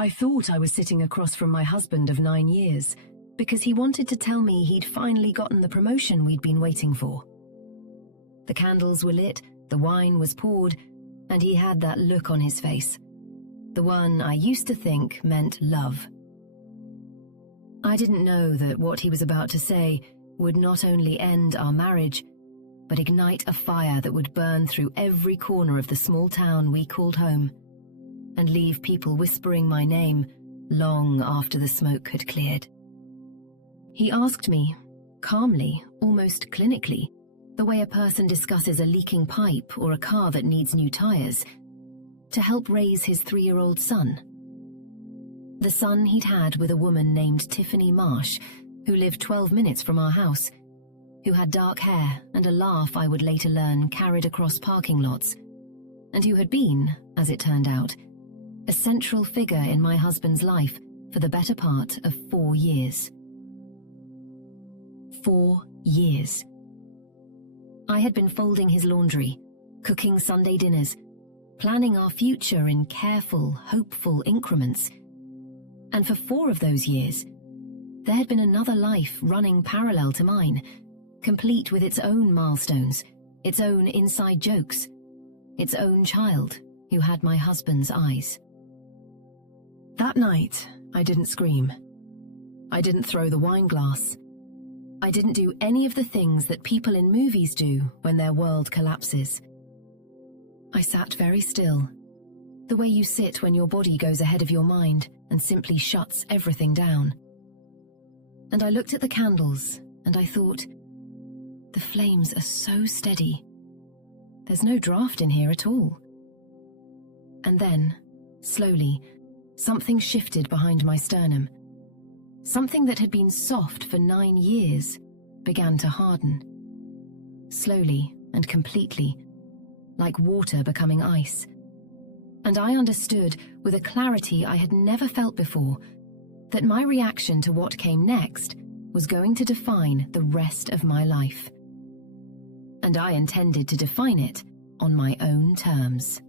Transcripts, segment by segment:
I thought I was sitting across from my husband of 9 years because he wanted to tell me he'd finally gotten the promotion we'd been waiting for. The candles were lit, the wine was poured, and he had that look on his face, the one I used to think meant love. I didn't know that what he was about to say would not only end our marriage, but ignite a fire that would burn through every corner of the small town we called home, and leave people whispering my name long after the smoke had cleared. He asked me, calmly, almost clinically, the way a person discusses a leaking pipe or a car that needs new tires, to help raise his 3-year-old son. The son he'd had with a woman named Tiffany Marsh, who lived 12 minutes from our house, who had dark hair and a laugh I would later learn carried across parking lots, and who had been, as it turned out, a central figure in my husband's life for the better part of 4 years. 4 years. I had been folding his laundry, cooking Sunday dinners, planning our future in careful, hopeful increments. And for 4 of those years, there had been another life running parallel to mine, complete with its own milestones, its own inside jokes, its own child who had my husband's eyes. That night, I didn't scream. I didn't throw the wine glass. I didn't do any of the things that people in movies do when their world collapses. I sat very still, the way you sit when your body goes ahead of your mind and simply shuts everything down. And I looked at the candles and I thought, the flames are so steady. There's no draft in here at all. And then, slowly, something shifted behind my sternum. Something that had been soft for 9 years began to harden. Slowly and completely, like water becoming ice. And I understood, with a clarity I had never felt before, that my reaction to what came next was going to define the rest of my life. And I intended to define it on my own terms.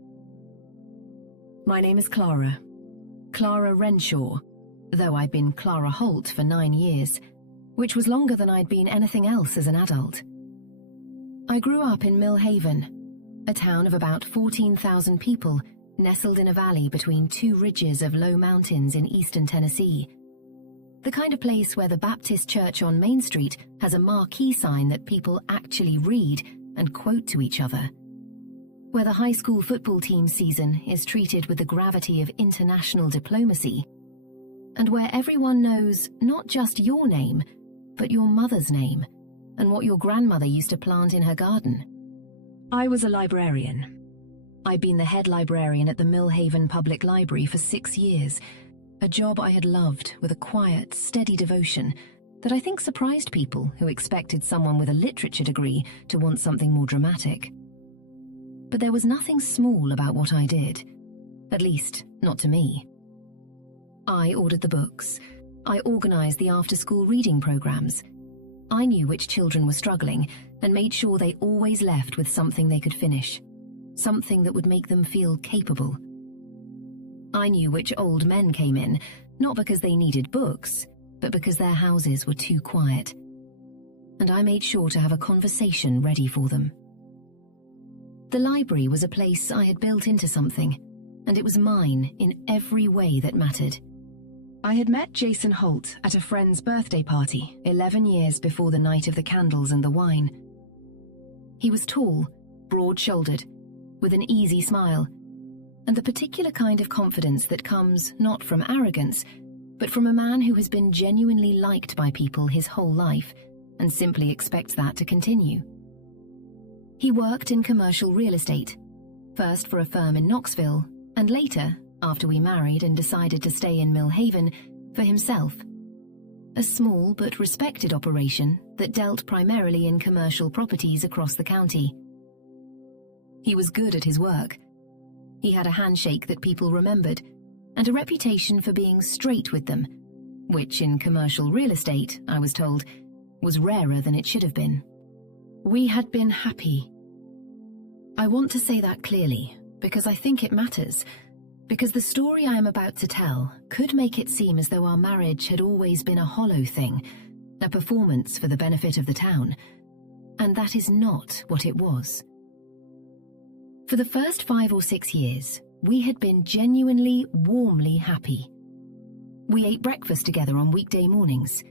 My name is Clara. Clara Renshaw, though I'd been Clara Holt for 9 years, which was longer than I'd been anything else as an adult. I grew up in Millhaven, a town of about 14,000 people nestled in a valley between 2 ridges of low mountains in eastern Tennessee. The kind of place where the Baptist church on Main Street has a marquee sign that people actually read and quote to each other. Where the high school football team season is treated with the gravity of international diplomacy. And where everyone knows not just your name, but your mother's name, and what your grandmother used to plant in her garden. I was a librarian. I'd been the head librarian at the Millhaven Public Library for 6 years, a job I had loved with a quiet, steady devotion that I think surprised people who expected someone with a literature degree to want something more dramatic. But there was nothing small about what I did, at least not to me. I ordered the books. I organised the after-school reading programmes. I knew which children were struggling and made sure they always left with something they could finish, something that would make them feel capable. I knew which old men came in, not because they needed books, but because their houses were too quiet. And I made sure to have a conversation ready for them. The library was a place I had built into something, and it was mine in every way that mattered. I had met Jason Holt at a friend's birthday party 11 years before the night of the candles and the wine. He was tall, broad-shouldered, with an easy smile, and the particular kind of confidence that comes not from arrogance, but from a man who has been genuinely liked by people his whole life and simply expects that to continue. He worked in commercial real estate, first for a firm in Knoxville, and later, after we married and decided to stay in Millhaven, for himself. A small but respected operation that dealt primarily in commercial properties across the county. He was good at his work. He had a handshake that people remembered, and a reputation for being straight with them, which in commercial real estate, I was told, was rarer than it should have been. We had been happy. I want to say that clearly, because I think it matters, Because the story I am about to tell could make it seem as though our marriage had always been a hollow thing, a performance for the benefit of the town, and that is not what it was. For the first 5 or 6 years, we had been genuinely, warmly happy. We ate breakfast together on weekday mornings.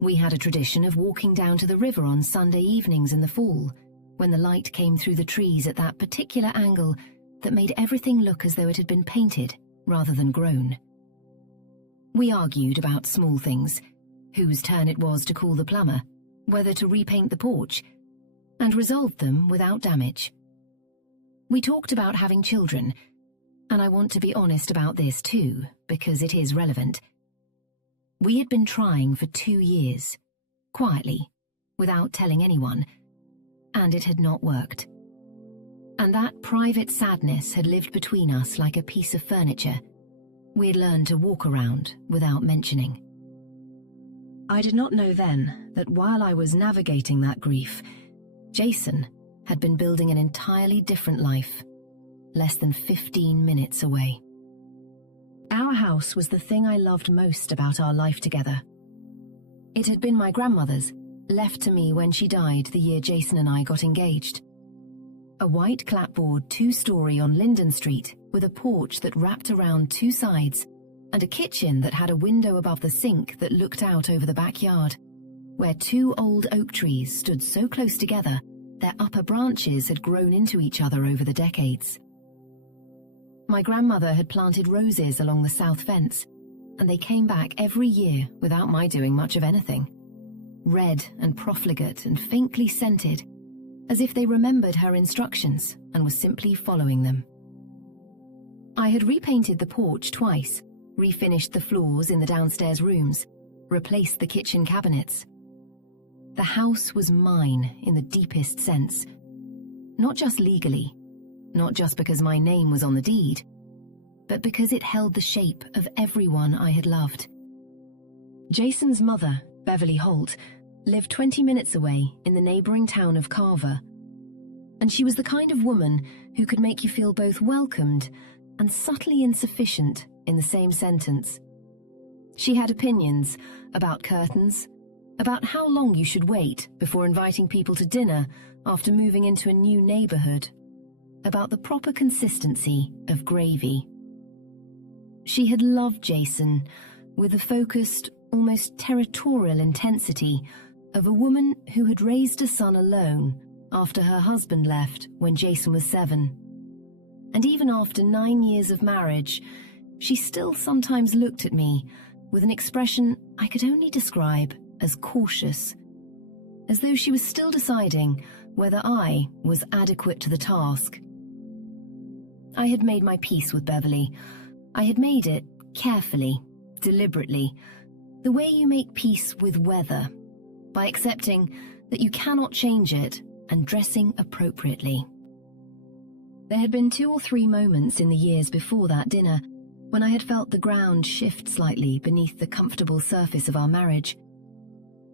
We had a tradition of walking down to the river on Sunday evenings in the fall, when the light came through the trees at that particular angle that made everything look as though it had been painted rather than grown. We argued about small things, whose turn it was to call the plumber, whether to repaint the porch, and resolved them without damage. We talked about having children, and I want to be honest about this too, because it is relevant. We had been trying for 2 years, quietly, without telling anyone, and it had not worked. And that private sadness had lived between us like a piece of furniture we had learned to walk around without mentioning. I did not know then that while I was navigating that grief, Jason had been building an entirely different life, less than 15 minutes away. Our house was the thing I loved most about our life together. It had been my grandmother's, left to me when she died the year Jason and I got engaged. A white clapboard 2-story on Linden Street with a porch that wrapped around 2 sides and a kitchen that had a window above the sink that looked out over the backyard, where 2 old oak trees stood so close together their upper branches had grown into each other over the decades. My grandmother had planted roses along the south fence, and they came back every year without my doing much of anything, red and profligate and faintly scented, as if they remembered her instructions and were simply following them. I had repainted the porch twice, refinished the floors in the downstairs rooms, replaced the kitchen cabinets. The house was mine in the deepest sense, not just legally, not just because my name was on the deed, but because it held the shape of everyone I had loved. Jason's mother, Beverly Holt, lived 20 minutes away in the neighboring town of Carver, and she was the kind of woman who could make you feel both welcomed and subtly insufficient in the same sentence. She had opinions about curtains, about how long you should wait before inviting people to dinner after moving into a new neighborhood, about the proper consistency of gravy. She had loved Jason with the focused, almost territorial intensity of a woman who had raised a son alone after her husband left when Jason was 7. And even after 9 years of marriage, she still sometimes looked at me with an expression I could only describe as cautious, as though she was still deciding whether I was adequate to the task. I had made my peace with Beverly. I had made it carefully, deliberately, the way you make peace with weather, by accepting that you cannot change it and dressing appropriately. There had been 2 or 3 moments in the years before that dinner when I had felt the ground shift slightly beneath the comfortable surface of our marriage.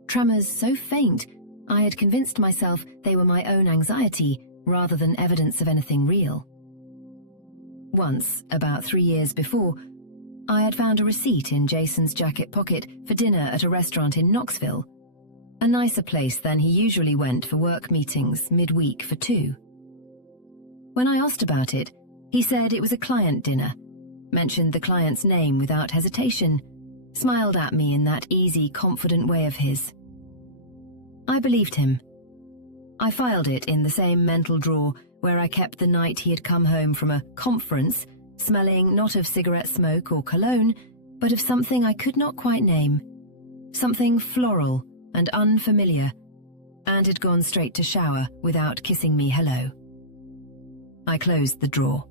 Tremors so faint, I had convinced myself they were my own anxiety rather than evidence of anything real. Once, about 3 years before, I had found a receipt in Jason's jacket pocket for dinner at a restaurant in Knoxville, a nicer place than he usually went for work meetings midweek for 2. When I asked about it, he said it was a client dinner, mentioned the client's name without hesitation, smiled at me in that easy, confident way of his. I believed him. I filed it in the same mental drawer where I kept the night he had come home from a conference, smelling not of cigarette smoke or cologne, but of something I could not quite name, something floral and unfamiliar, and had gone straight to shower without kissing me hello. I closed the drawer.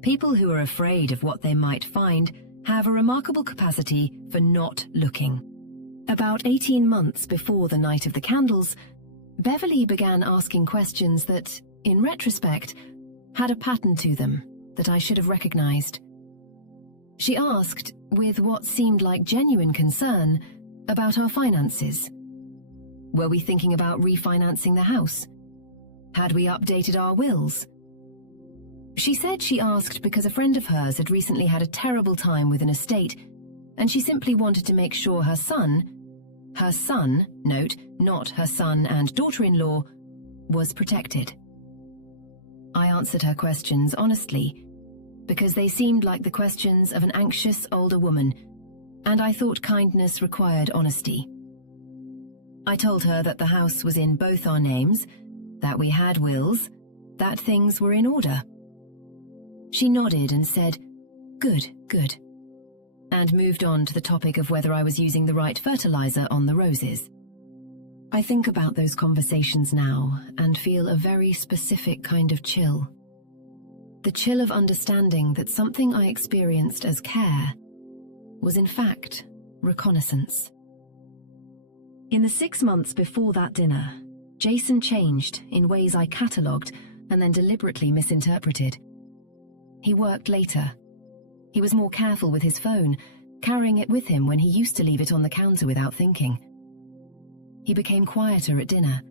People who are afraid of what they might find have a remarkable capacity for not looking. About 18 months before the night of the candles, Beverly began asking questions that, in retrospect, had a pattern to them that I should have recognized. She asked, with what seemed like genuine concern, about our finances. Were we thinking about refinancing the house? Had we updated our wills? She said she asked because a friend of hers had recently had a terrible time with an estate, and she simply wanted to make sure her son, note, not her son and daughter-in-law, was protected. I answered her questions honestly, because they seemed like the questions of an anxious older woman, and I thought kindness required honesty. I told her that the house was in both our names, that we had wills, that things were in order. She nodded and said, "Good, good," and moved on to the topic of whether I was using the right fertilizer on the roses. I think about those conversations now and feel a very specific kind of chill. The chill of understanding that something I experienced as care was in fact reconnaissance. In the 6 months before that dinner, Jason changed in ways I catalogued and then deliberately misinterpreted. He worked later. He was more careful with his phone, carrying it with him when he used to leave it on the counter without thinking. He became quieter at dinner.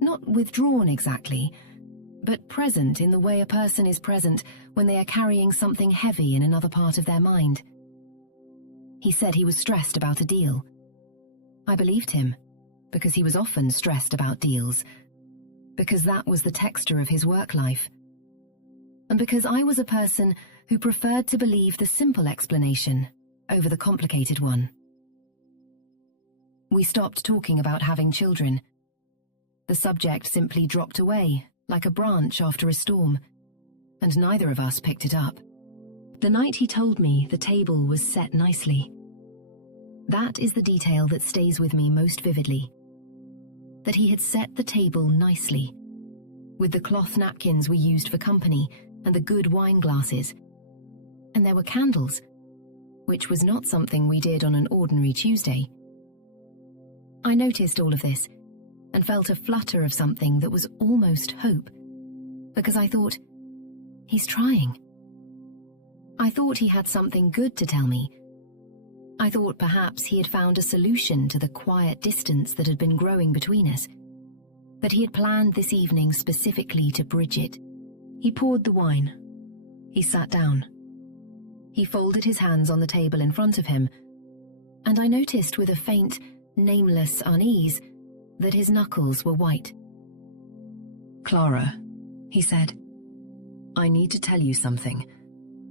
Not withdrawn exactly, but present in the way a person is present when they are carrying something heavy in another part of their mind. He said he was stressed about a deal. I believed him, because he was often stressed about deals, because that was the texture of his work life, and because I was a person who preferred to believe the simple explanation over the complicated one. We stopped talking about having children. The subject simply dropped away, like a branch after a storm, and neither of us picked it up. The night he told me the table was set nicely. That is the detail that stays with me most vividly. That he had set the table nicely, with the cloth napkins we used for company and the good wine glasses. And there were candles, which was not something we did on an ordinary Tuesday. I noticed all of this and felt a flutter of something that was almost hope, because I thought, he's trying. I thought he had something good to tell me. I thought perhaps he had found a solution to the quiet distance that had been growing between us, that he had planned this evening specifically to bridge it. He poured the wine. He sat down. He folded his hands on the table in front of him, and I noticed with a faint, nameless unease that his knuckles were white. "Clara," he said, "I need to tell you something,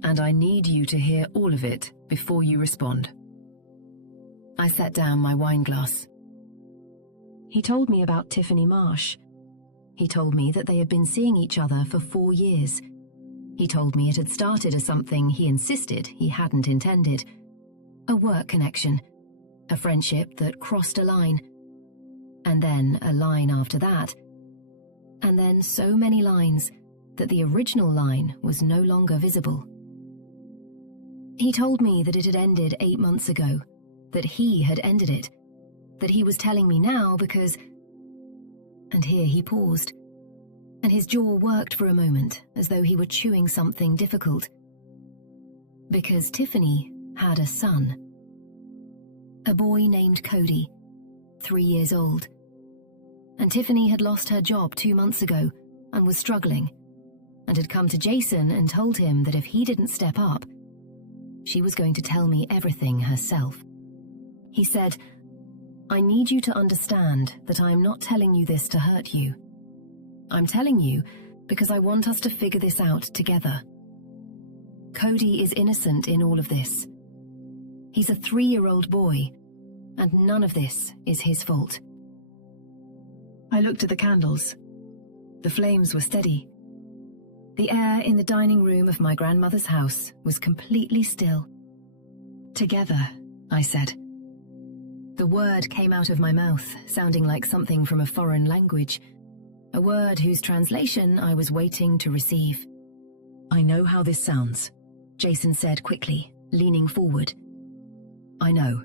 and I need you to hear all of it before you respond." I set down my wine glass. He told me about Tiffany Marsh. He told me that they had been seeing each other for 4 years. He told me it had started as something he insisted he hadn't intended. A work connection, a friendship that crossed a line, and then a line after that, and then so many lines that the original line was no longer visible. He told me that it had ended 8 months ago, that he had ended it, that he was telling me now because... And here he paused, and his jaw worked for a moment as though he were chewing something difficult. Because Tiffany had a son. A boy named Cody, 3 years old. And Tiffany had lost her job 2 months ago and was struggling, and had come to Jason and told him that if he didn't step up, she was going to tell me everything herself. He said, "I need you to understand that I am not telling you this to hurt you. I'm telling you because I want us to figure this out together. Cody is innocent in all of this. He's a 3-year-old boy, and none of this is his fault." I looked at the candles. The flames were steady. The air in the dining room of my grandmother's house was completely still. "Together," I said. The word came out of my mouth, sounding like something from a foreign language, a word whose translation I was waiting to receive. "I know how this sounds," Jason said quickly, leaning forward. "I know.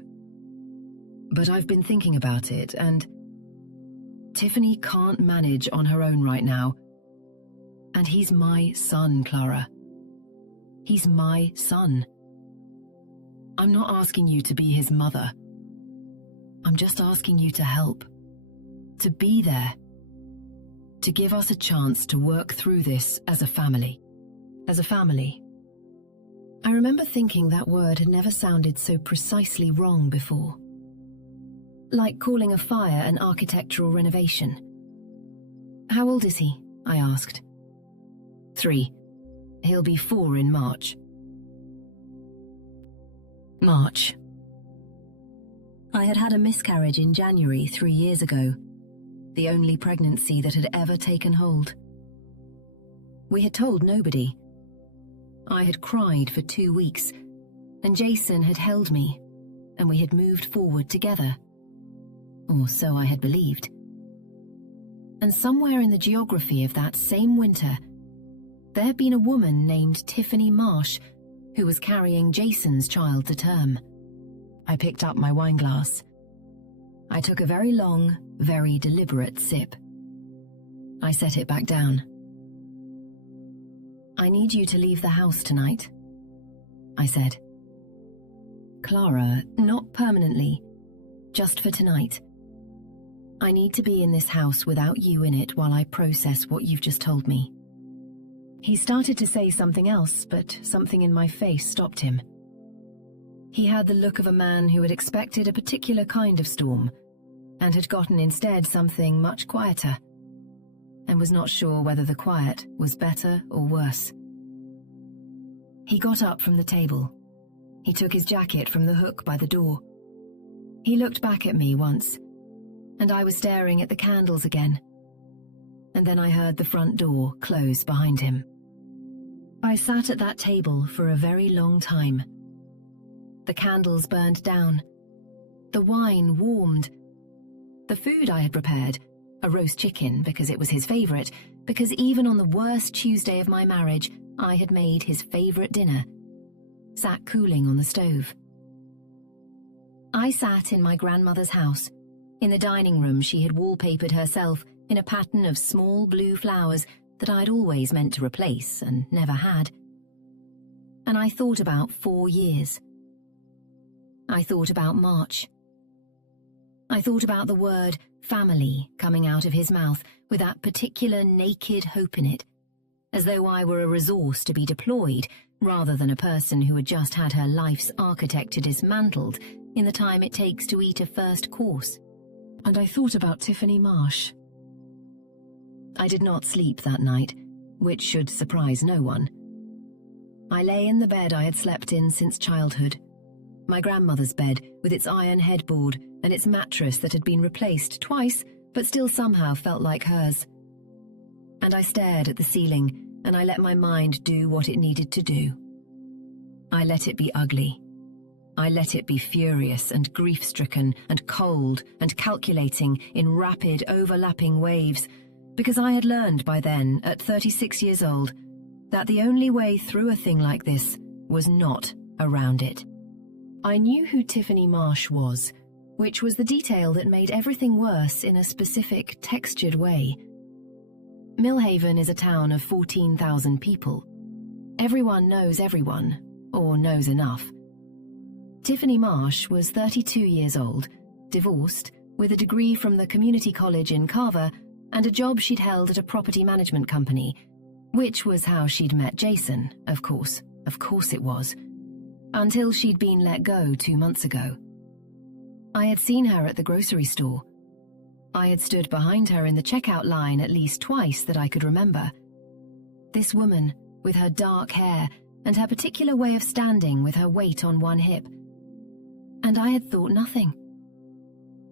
But I've been thinking about it, and Tiffany can't manage on her own right now. And he's my son, Clara. He's my son. I'm not asking you to be his mother. I'm just asking you to help, to be there, to give us a chance to work through this as a family." as a family. I remember thinking that word had never sounded so precisely wrong before. Like calling a fire an architectural renovation. "How old is he?" I asked. 3. He'll be 4 in March. March. I had had a miscarriage in January 3 years ago, the only pregnancy that had ever taken hold. We had told nobody. I had cried for 2 weeks, and Jason had held me, and we had moved forward together. Or so I had believed. And somewhere in the geography of that same winter, there had been a woman named Tiffany Marsh who was carrying Jason's child to term. I picked up my wineglass. I took a very long, very deliberate sip. I set it back down. "I need you to leave the house tonight," I said. "Clara, not permanently, just for tonight. I need to be in this house without you in it while I process what you've just told me." He started to say something else, but something in my face stopped him. He had the look of a man who had expected a particular kind of storm, and had gotten instead something much quieter, and was not sure whether the quiet was better or worse. He got up from the table. He took his jacket from the hook by the door. He looked back at me once, and I was staring at the candles again. And then I heard the front door close behind him. I sat at that table for a very long time. The candles burned down. The wine warmed. The food I had prepared, a roast chicken because it was his favourite, because even on the worst Tuesday of my marriage, I had made his favourite dinner, sat cooling on the stove. I sat in my grandmother's house. In the dining room she had wallpapered herself in a pattern of small blue flowers that I'd always meant to replace and never had. And I thought about 4 years. I thought about March. I thought about the word family coming out of his mouth with that particular naked hope in it, as though I were a resource to be deployed rather than a person who had just had her life's architecture dismantled in the time it takes to eat a first course. And I thought about Tiffany Marsh. I did not sleep that night, which should surprise no one. I lay in the bed I had slept in since childhood, my grandmother's bed with its iron headboard and its mattress that had been replaced twice but still somehow felt like hers. And I stared at the ceiling, and I let my mind do what it needed to do. I let it be ugly. I let it be furious and grief-stricken and cold and calculating in rapid, overlapping waves, because I had learned by then, at 36 years old, that the only way through a thing like this was not around it. I knew who Tiffany Marsh was, which was the detail that made everything worse in a specific, textured way. Millhaven is a town of 14,000 people. Everyone knows everyone, or knows enough. Tiffany Marsh was 32 years old, divorced, with a degree from the community college in Carver, and a job she'd held at a property management company, which was how she'd met Jason, of course it was, until she'd been let go 2 months ago. I had seen her at the grocery store. I had stood behind her in the checkout line at least twice that I could remember. This woman, with her dark hair and her particular way of standing with her weight on one hip. And I had thought nothing.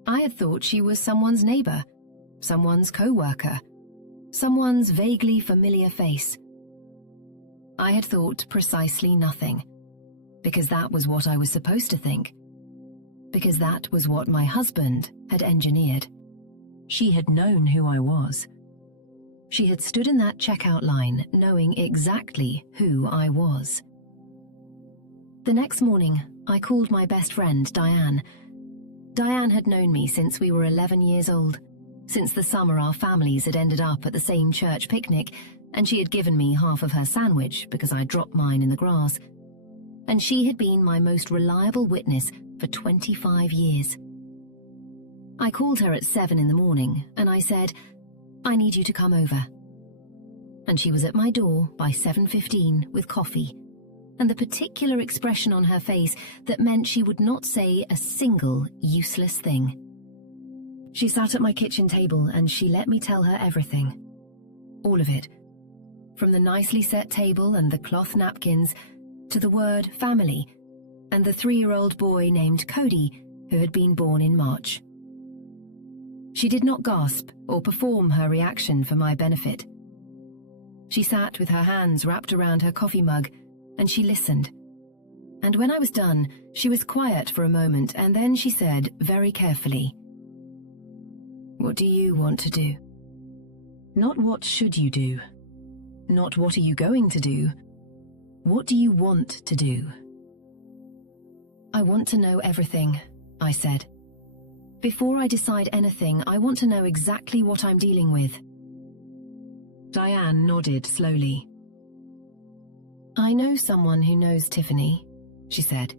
I had thought she was someone's neighbour, someone's co-worker, someone's vaguely familiar face. I had thought precisely nothing, because that was what I was supposed to think, because that was what my husband had engineered. She had known who I was. She had stood in that checkout line knowing exactly who I was. The next morning, I called my best friend, Diane. Diane had known me since we were 11 years old, since the summer our families had ended up at the same church picnic, and she had given me half of her sandwich because I dropped mine in the grass. And she had been my most reliable witness for 25 years. I called her at 7 in the morning, and I said, "I need you to come over." and she was at my door by 7:15 with coffee, and the particular expression on her face that meant she would not say a single useless thing. She sat at my kitchen table and she let me tell her everything. All of it. From the nicely set table and the cloth napkins, to the word family, and the 3-year-old boy named Cody who had been born in March. She did not gasp or perform her reaction for my benefit. She sat with her hands wrapped around her coffee mug, and she listened. And when I was done, she was quiet for a moment, and then she said very carefully, "What do you want to do? Not what should you do. Not what are you going to do. What do you want to do?" "I want to know everything," I said. "Before I decide anything, I want to know exactly what I'm dealing with." Diane nodded slowly. "I know someone who knows Tiffany," she said.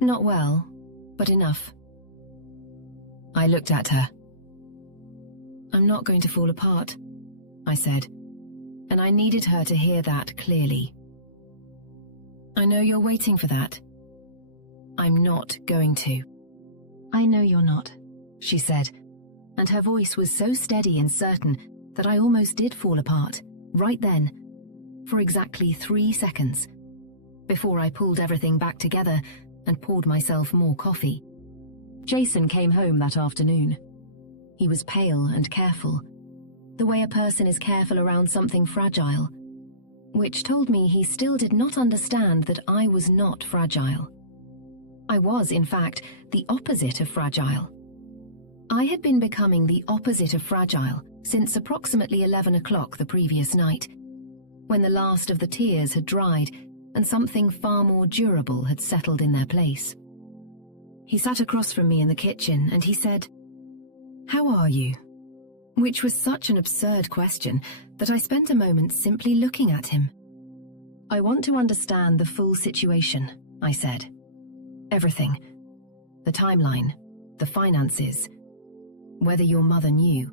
"Not well, but enough." I looked at her. "I'm not going to fall apart," I said, and I needed her to hear that clearly. "I know you're waiting for that. I'm not going to." "I know you're not," she said, and her voice was so steady and certain that I almost did fall apart, right then, for exactly 3 seconds, before I pulled everything back together and poured myself more coffee. Jason came home that afternoon. He was pale and careful, the way a person is careful around something fragile, which told me he still did not understand that I was not fragile. I was, in fact, the opposite of fragile. I had been becoming the opposite of fragile since approximately 11 o'clock the previous night, when the last of the tears had dried and something far more durable had settled in their place. He sat across from me in the kitchen and he said, "How are you?" Which was such an absurd question that I spent a moment simply looking at him. "I want to understand the full situation," I said. "Everything. The timeline, the finances, whether your mother knew."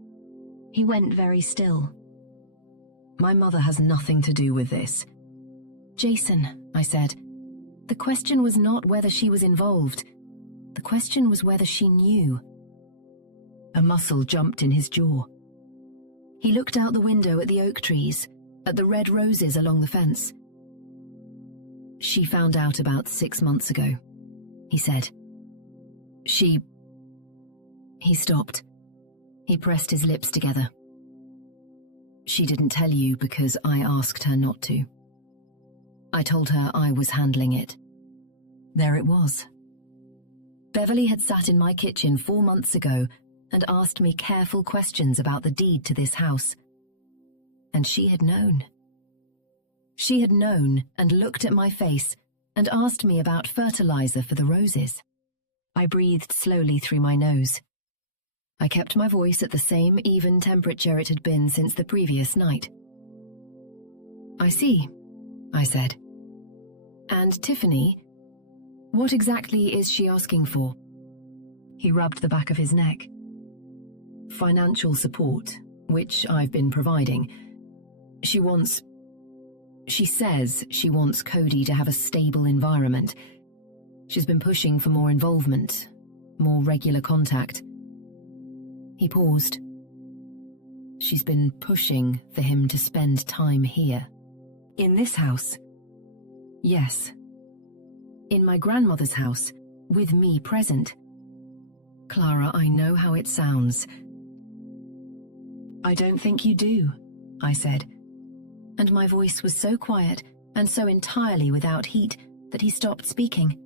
He went very still. "My mother has nothing to do with this." "Jason," I said, "the question was not whether she was involved. The question was whether she knew." A muscle jumped in his jaw. He looked out the window at the oak trees, at the red roses along the fence. "She found out about 6 months ago," he said. He stopped. He pressed his lips together. "She didn't tell you because I asked her not to. I told her I was handling it." There it was. Beverly had sat in my kitchen 4 months ago and asked me careful questions about the deed to this house. And she had known. She had known and looked at my face and asked me about fertilizer for the roses. I breathed slowly through my nose. I kept my voice at the same even temperature it had been since the previous night. "I see," I said. "And Tiffany, what exactly is she asking for?" He rubbed the back of his neck. "Financial support, which I've been providing. She says she wants Cody to have a stable environment. She's been pushing for more involvement, more regular contact." He paused. "She's been pushing for him to spend time here." "In this house?" "Yes. In my grandmother's house, with me present." "Clara, I know how it sounds." "I don't think you do," I said, and my voice was so quiet and so entirely without heat that he stopped speaking.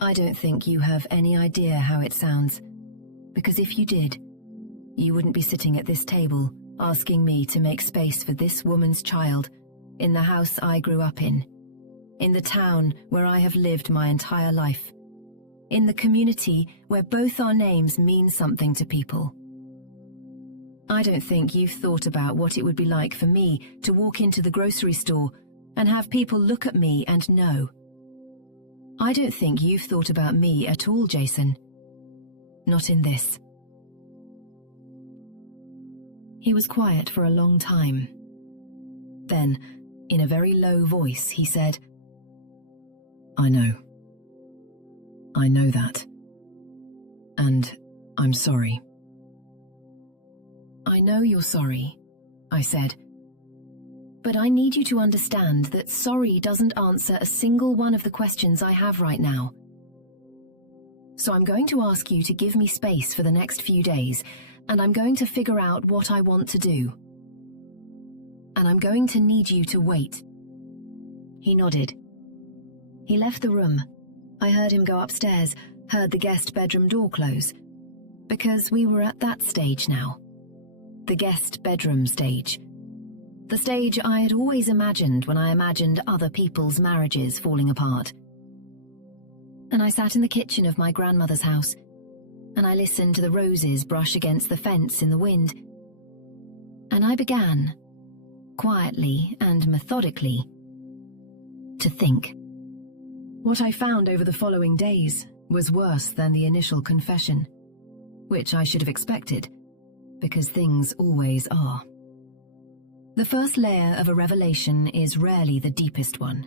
"I don't think you have any idea how it sounds, because if you did, you wouldn't be sitting at this table asking me to make space for this woman's child in the house I grew up in the town where I have lived my entire life, in the community where both our names mean something to people. I don't think you've thought about what it would be like for me to walk into the grocery store and have people look at me and know. I don't think you've thought about me at all, Jason. Not in this." He was quiet for a long time. Then, in a very low voice, he said, "I know. I know that. And I'm sorry." "I know you're sorry," I said. "But I need you to understand that sorry doesn't answer a single one of the questions I have right now. So I'm going to ask you to give me space for the next few days, and I'm going to figure out what I want to do. And I'm going to need you to wait." He nodded. He left the room. I heard him go upstairs, heard the guest bedroom door close, because we were at that stage now. The guest bedroom stage. The stage I had always imagined when I imagined other people's marriages falling apart. And I sat in the kitchen of my grandmother's house, and I listened to the roses brush against the fence in the wind. And I began, quietly and methodically, to think. What I found over the following days was worse than the initial confession, which I should have expected, because things always are. The first layer of a revelation is rarely the deepest one.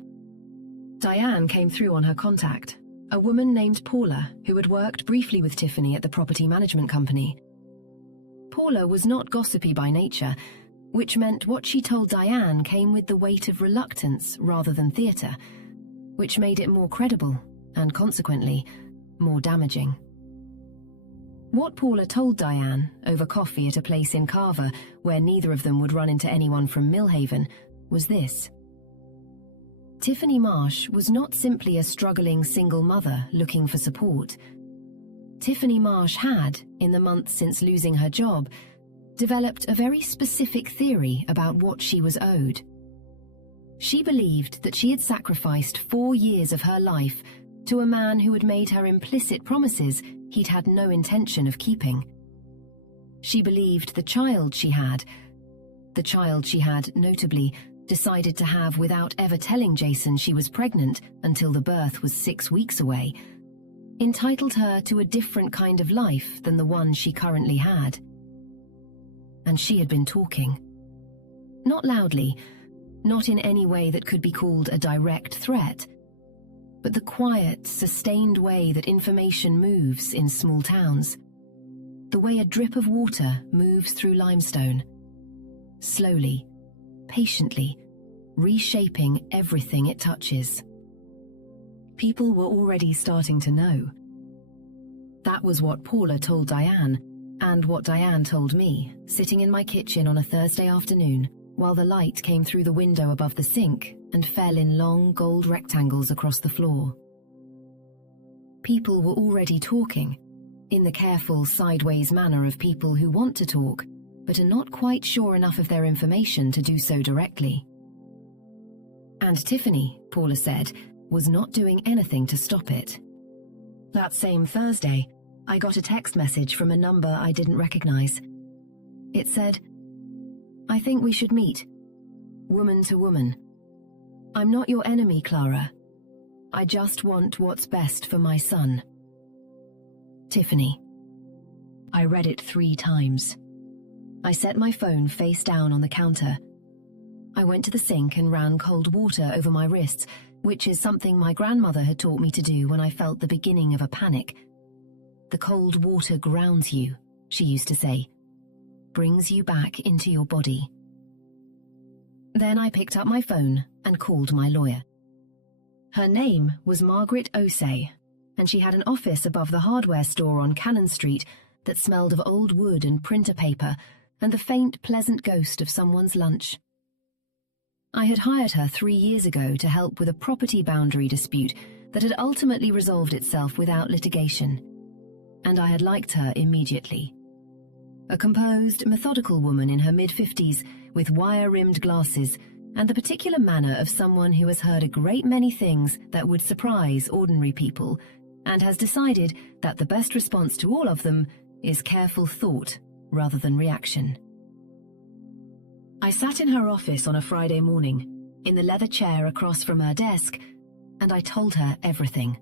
Diane came through on her contact, a woman named Paula who had worked briefly with Tiffany at the property management company. Paula was not gossipy by nature, which meant what she told Diane came with the weight of reluctance rather than theatre, which made it more credible and, consequently, more damaging. What Paula told Diane, over coffee at a place in Carver where neither of them would run into anyone from Millhaven, was this. Tiffany Marsh was not simply a struggling single mother looking for support. Tiffany Marsh had, in the months since losing her job, developed a very specific theory about what she was owed. She believed that she had sacrificed 4 years of her life to a man who had made her implicit promises he'd had no intention of keeping. She believed the child she had notably decided to have without ever telling Jason she was pregnant until the birth was 6 weeks away, entitled her to a different kind of life than the one she currently had. And she had been talking. Not loudly, not in any way that could be called a direct threat, but the quiet, sustained way that information moves in small towns. The way a drip of water moves through limestone. Slowly, patiently, reshaping everything it touches. People were already starting to know. That was what Paula told Diane, and what Diane told me, sitting in my kitchen on a Thursday afternoon, while the light came through the window above the sink and fell in long gold rectangles across the floor. People were already talking, in the careful sideways manner of people who want to talk, but are not quite sure enough of their information to do so directly. And Tiffany, Paula said, was not doing anything to stop it. That same Thursday, I got a text message from a number I didn't recognize. It said, "I think we should meet. Woman to woman. I'm not your enemy, Clara. I just want what's best for my son. Tiffany." I read it 3 times. I set my phone face down on the counter. I went to the sink and ran cold water over my wrists, which is something my grandmother had taught me to do when I felt the beginning of a panic. The cold water grounds you, she used to say, brings you back into your body. Then I picked up my phone and called my lawyer. Her name was Margaret Osei, and she had an office above the hardware store on Cannon Street that smelled of old wood and printer paper and the faint, pleasant ghost of someone's lunch. I had hired her 3 years ago to help with a property boundary dispute that had ultimately resolved itself without litigation, and I had liked her immediately. A composed, methodical woman in her mid-50s with wire-rimmed glasses and the particular manner of someone who has heard a great many things that would surprise ordinary people and has decided that the best response to all of them is careful thought rather than reaction. I sat in her office on a Friday morning, in the leather chair across from her desk, and I told her everything.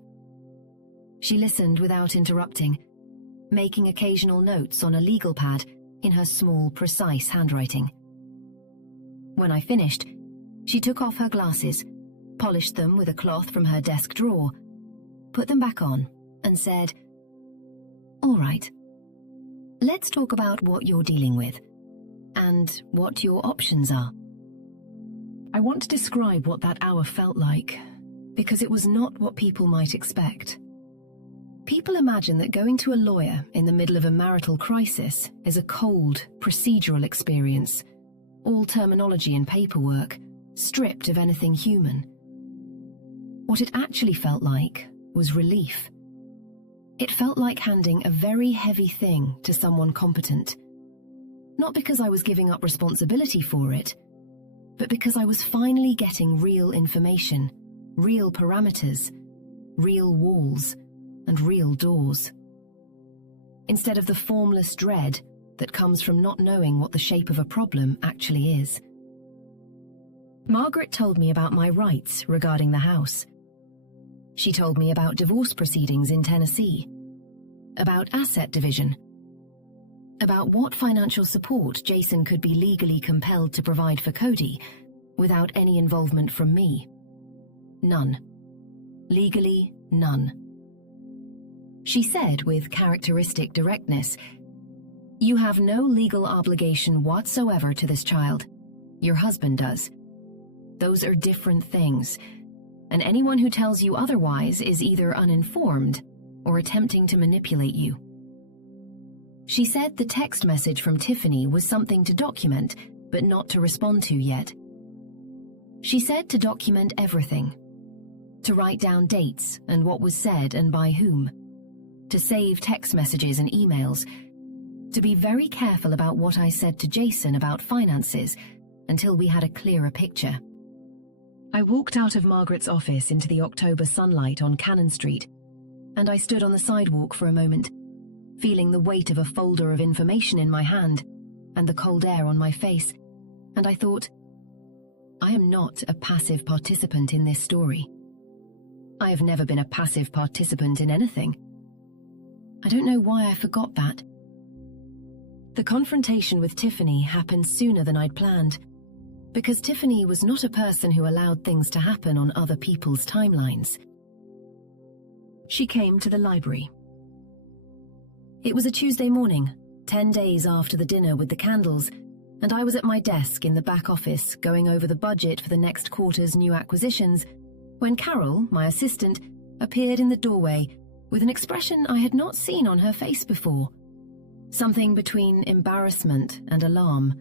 She listened without interrupting, making occasional notes on a legal pad in her small, precise handwriting. When I finished, she took off her glasses, polished them with a cloth from her desk drawer, put them back on, and said, "All right, let's talk about what you're dealing with, and what your options are." I want to describe what that hour felt like, because it was not what people might expect. People imagine that going to a lawyer in the middle of a marital crisis is a cold, procedural experience, all terminology and paperwork, stripped of anything human. What it actually felt like was relief. It felt like handing a very heavy thing to someone competent. Not because I was giving up responsibility for it, but because I was finally getting real information, real parameters, real walls, and real doors. Instead of the formless dread that comes from not knowing what the shape of a problem actually is. Margaret told me about my rights regarding the house. She told me about divorce proceedings in Tennessee, about asset division, about what financial support Jason could be legally compelled to provide for Cody without any involvement from me. None. Legally, none. She said with characteristic directness, "You have no legal obligation whatsoever to this child. Your husband does. Those are different things, and anyone who tells you otherwise is either uninformed or attempting to manipulate you." She said the text message from Tiffany was something to document, but not to respond to yet. She said to document everything, to write down dates and what was said and by whom, to save text messages and emails, to be very careful about what I said to Jason about finances until we had a clearer picture. I walked out of Margaret's office into the October sunlight on Cannon Street, and I stood on the sidewalk for a moment, feeling the weight of a folder of information in my hand and the cold air on my face, and I thought, I am not a passive participant in this story. I have never been a passive participant in anything. I don't know why I forgot that. The confrontation with Tiffany happened sooner than I'd planned, because Tiffany was not a person who allowed things to happen on other people's timelines. She came to the library. It was a Tuesday morning, 10 days after the dinner with the candles, and I was at my desk in the back office going over the budget for the next quarter's new acquisitions, when Carol, my assistant, appeared in the doorway with an expression I had not seen on her face before, something between embarrassment and alarm,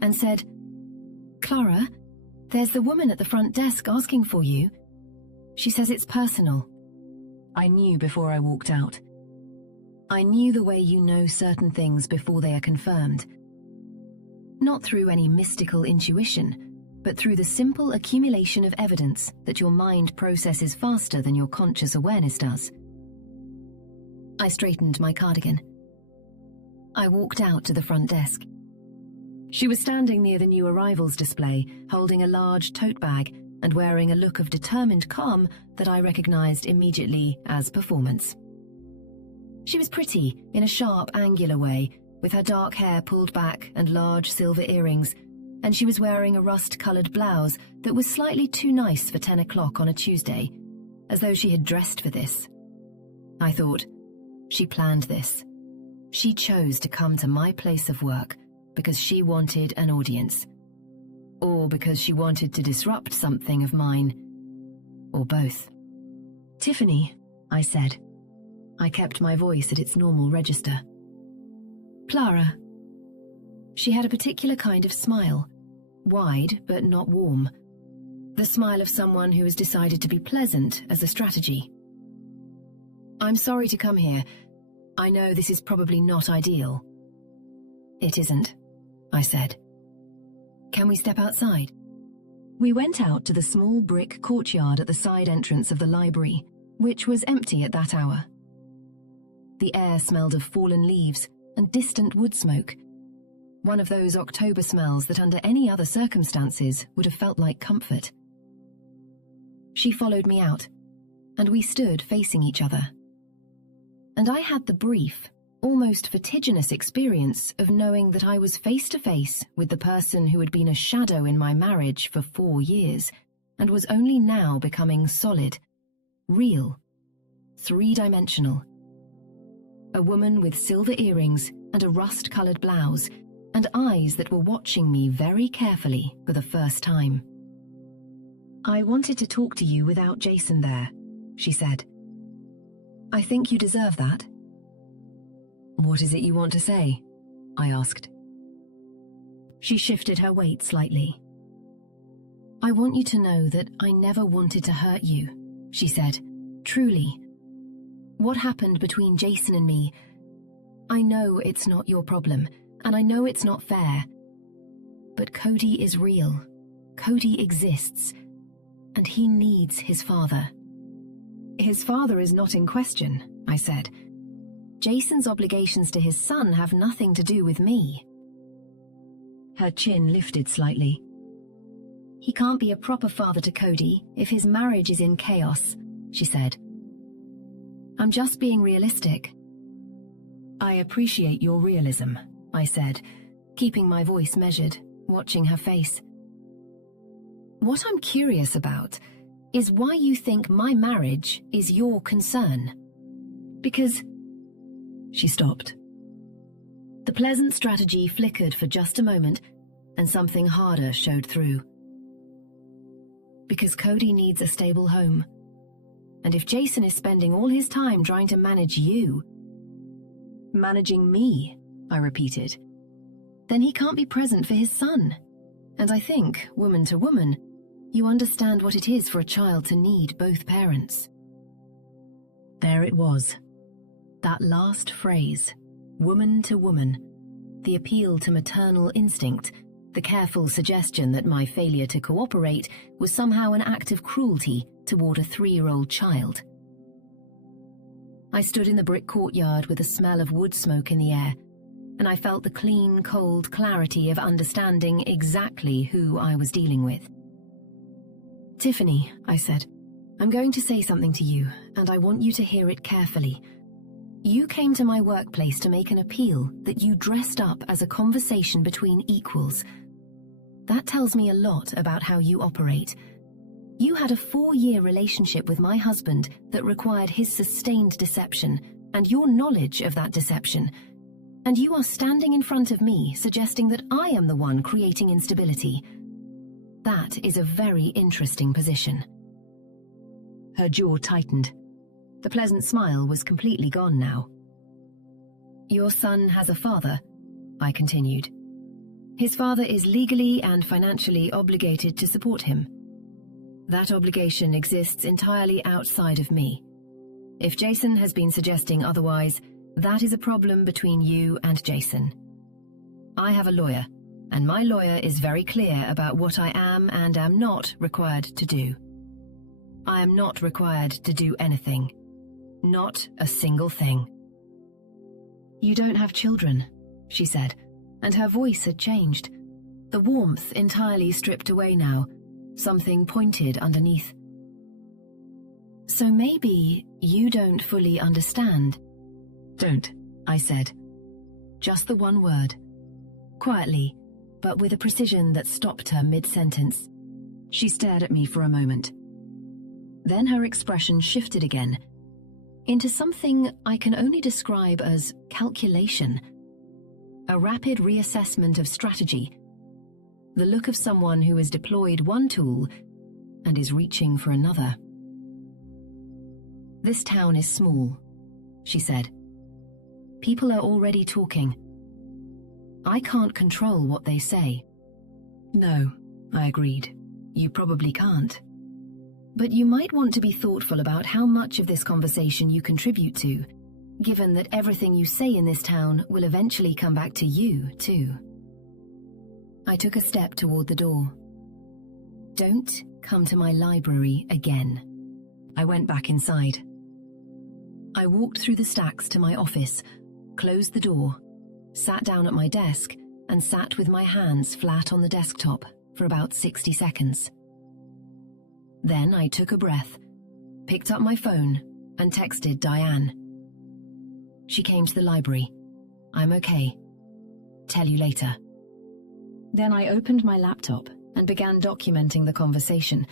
and said, "Clara, there's the woman at the front desk asking for you. She says it's personal." I knew before I walked out. I knew the way you know certain things before they are confirmed. Not through any mystical intuition, but through the simple accumulation of evidence that your mind processes faster than your conscious awareness does. I straightened my cardigan. I walked out to the front desk. She was standing near the new arrivals display, holding a large tote bag and wearing a look of determined calm that I recognized immediately as performance. She was pretty in a sharp, angular way, with her dark hair pulled back and large silver earrings, and she was wearing a rust-colored blouse that was slightly too nice for 10 o'clock on a Tuesday, as though she had dressed for this. I thought, she planned this. She chose to come to my place of work because she wanted an audience, or because she wanted to disrupt something of mine, or both. "Tiffany," I said. I kept my voice at its normal register. "Clara." She had a particular kind of smile, wide but not warm, the smile of someone who has decided to be pleasant as a strategy. "I'm sorry to come here. I know this is probably not ideal." "It isn't," I said. "Can we step outside?" We went out to the small brick courtyard at the side entrance of the library, which was empty at that hour. The air smelled of fallen leaves and distant wood smoke, one of those October smells that under any other circumstances would have felt like comfort. She followed me out, and we stood facing each other. And I had the brief, almost vertiginous experience of knowing that I was face to face with the person who had been a shadow in my marriage for 4 years and was only now becoming solid, real, 3-dimensional. A woman with silver earrings and a rust-colored blouse, and eyes that were watching me very carefully for the first time. "I wanted to talk to you without Jason there," she said. "I think you deserve that." "What is it you want to say?" I asked. She shifted her weight slightly. "I want you to know that I never wanted to hurt you," she said, "truly. What happened between Jason and me, I know it's not your problem, and I know it's not fair. But Cody is real. Cody exists, and he needs his father." "His father is not in question," I said. "Jason's obligations to his son have nothing to do with me." Her chin lifted slightly. "He can't be a proper father to Cody if his marriage is in chaos," she said. "I'm just being realistic." "I appreciate your realism," I said, keeping my voice measured, watching her face. "What I'm curious about is why you think my marriage is your concern. Because—" She stopped. The pleasant strategy flickered for just a moment, and something harder showed through. "Because Cody needs a stable home. And if Jason is spending all his time trying to manage you—" "Managing me," I repeated. "Then he can't be present for his son. And I think, woman to woman, you understand what it is for a child to need both parents." There it was. That last phrase, woman to woman, the appeal to maternal instinct, the careful suggestion that my failure to cooperate was somehow an act of cruelty toward a 3-year-old child. I stood in the brick courtyard with the smell of wood smoke in the air, and I felt the clean, cold clarity of understanding exactly who I was dealing with. "Tiffany," I said, "I'm going to say something to you, and I want you to hear it carefully. You came to my workplace to make an appeal that you dressed up as a conversation between equals. That tells me a lot about how you operate. You had a 4-year relationship with my husband that required his sustained deception and your knowledge of that deception, and you are standing in front of me suggesting that I am the one creating instability. That is a very interesting position." Her jaw tightened. The pleasant smile was completely gone now. "Your son has a father," I continued. "His father is legally and financially obligated to support him. That obligation exists entirely outside of me. If Jason has been suggesting otherwise, that is a problem between you and Jason. I have a lawyer, and my lawyer is very clear about what I am and am not required to do. I am not required to do anything. Not a single thing." "You don't have children," she said, and her voice had changed. The warmth entirely stripped away now, something pointed underneath. "So maybe you don't fully understand." "Don't," I said. Just the one word. Quietly, but with a precision that stopped her mid-sentence. She stared at me for a moment. Then her expression shifted again, into something I can only describe as calculation. A rapid reassessment of strategy. The look of someone who has deployed one tool and is reaching for another. "This town is small," she said. "People are already talking. I can't control what they say." "No," I agreed. "You probably can't. But you might want to be thoughtful about how much of this conversation you contribute to, given that everything you say in this town will eventually come back to you, too." I took a step toward the door. "Don't come to my library again." I went back inside. I walked through the stacks to my office, closed the door, sat down at my desk, and sat with my hands flat on the desktop for about 60 seconds. Then I took a breath, picked up my phone, and texted Diane. She came to the library. I'm okay. Tell you later. Then I opened my laptop and began documenting the conversation.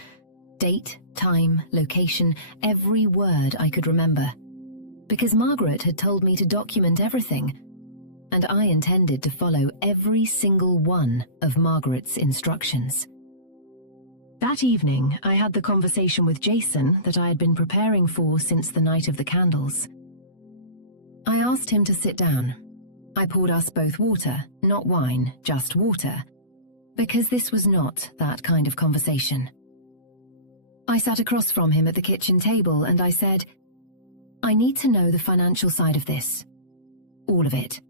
Date, time, location, every word I could remember. Because Margaret had told me to document everything, and I intended to follow every single one of Margaret's instructions. That evening, I had the conversation with Jason that I had been preparing for since the night of the candles. I asked him to sit down. I poured us both water, not wine, just water, because this was not that kind of conversation. I sat across from him at the kitchen table and I said, I need to know the financial side of this. All of it.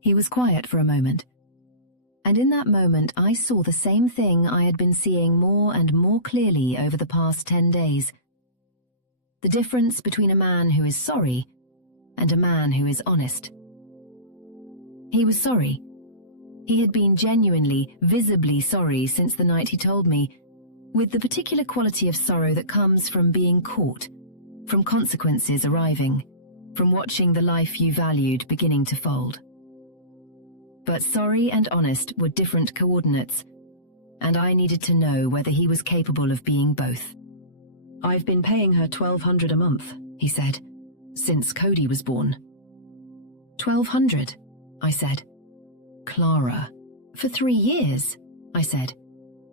He was quiet for a moment. And in that moment, I saw the same thing I had been seeing more and more clearly over the past 10 days. The difference between a man who is sorry and a man who is honest. He was sorry. He had been genuinely, visibly sorry since the night he told me, with the particular quality of sorrow that comes from being caught, from consequences arriving, from watching the life you valued beginning to fold. But sorry and honest were different coordinates, and I needed to know whether he was capable of being both. I've been paying her $1,200 a month, he said, since Cody was born. $1,200, I said. Clara, for 3 years, I said,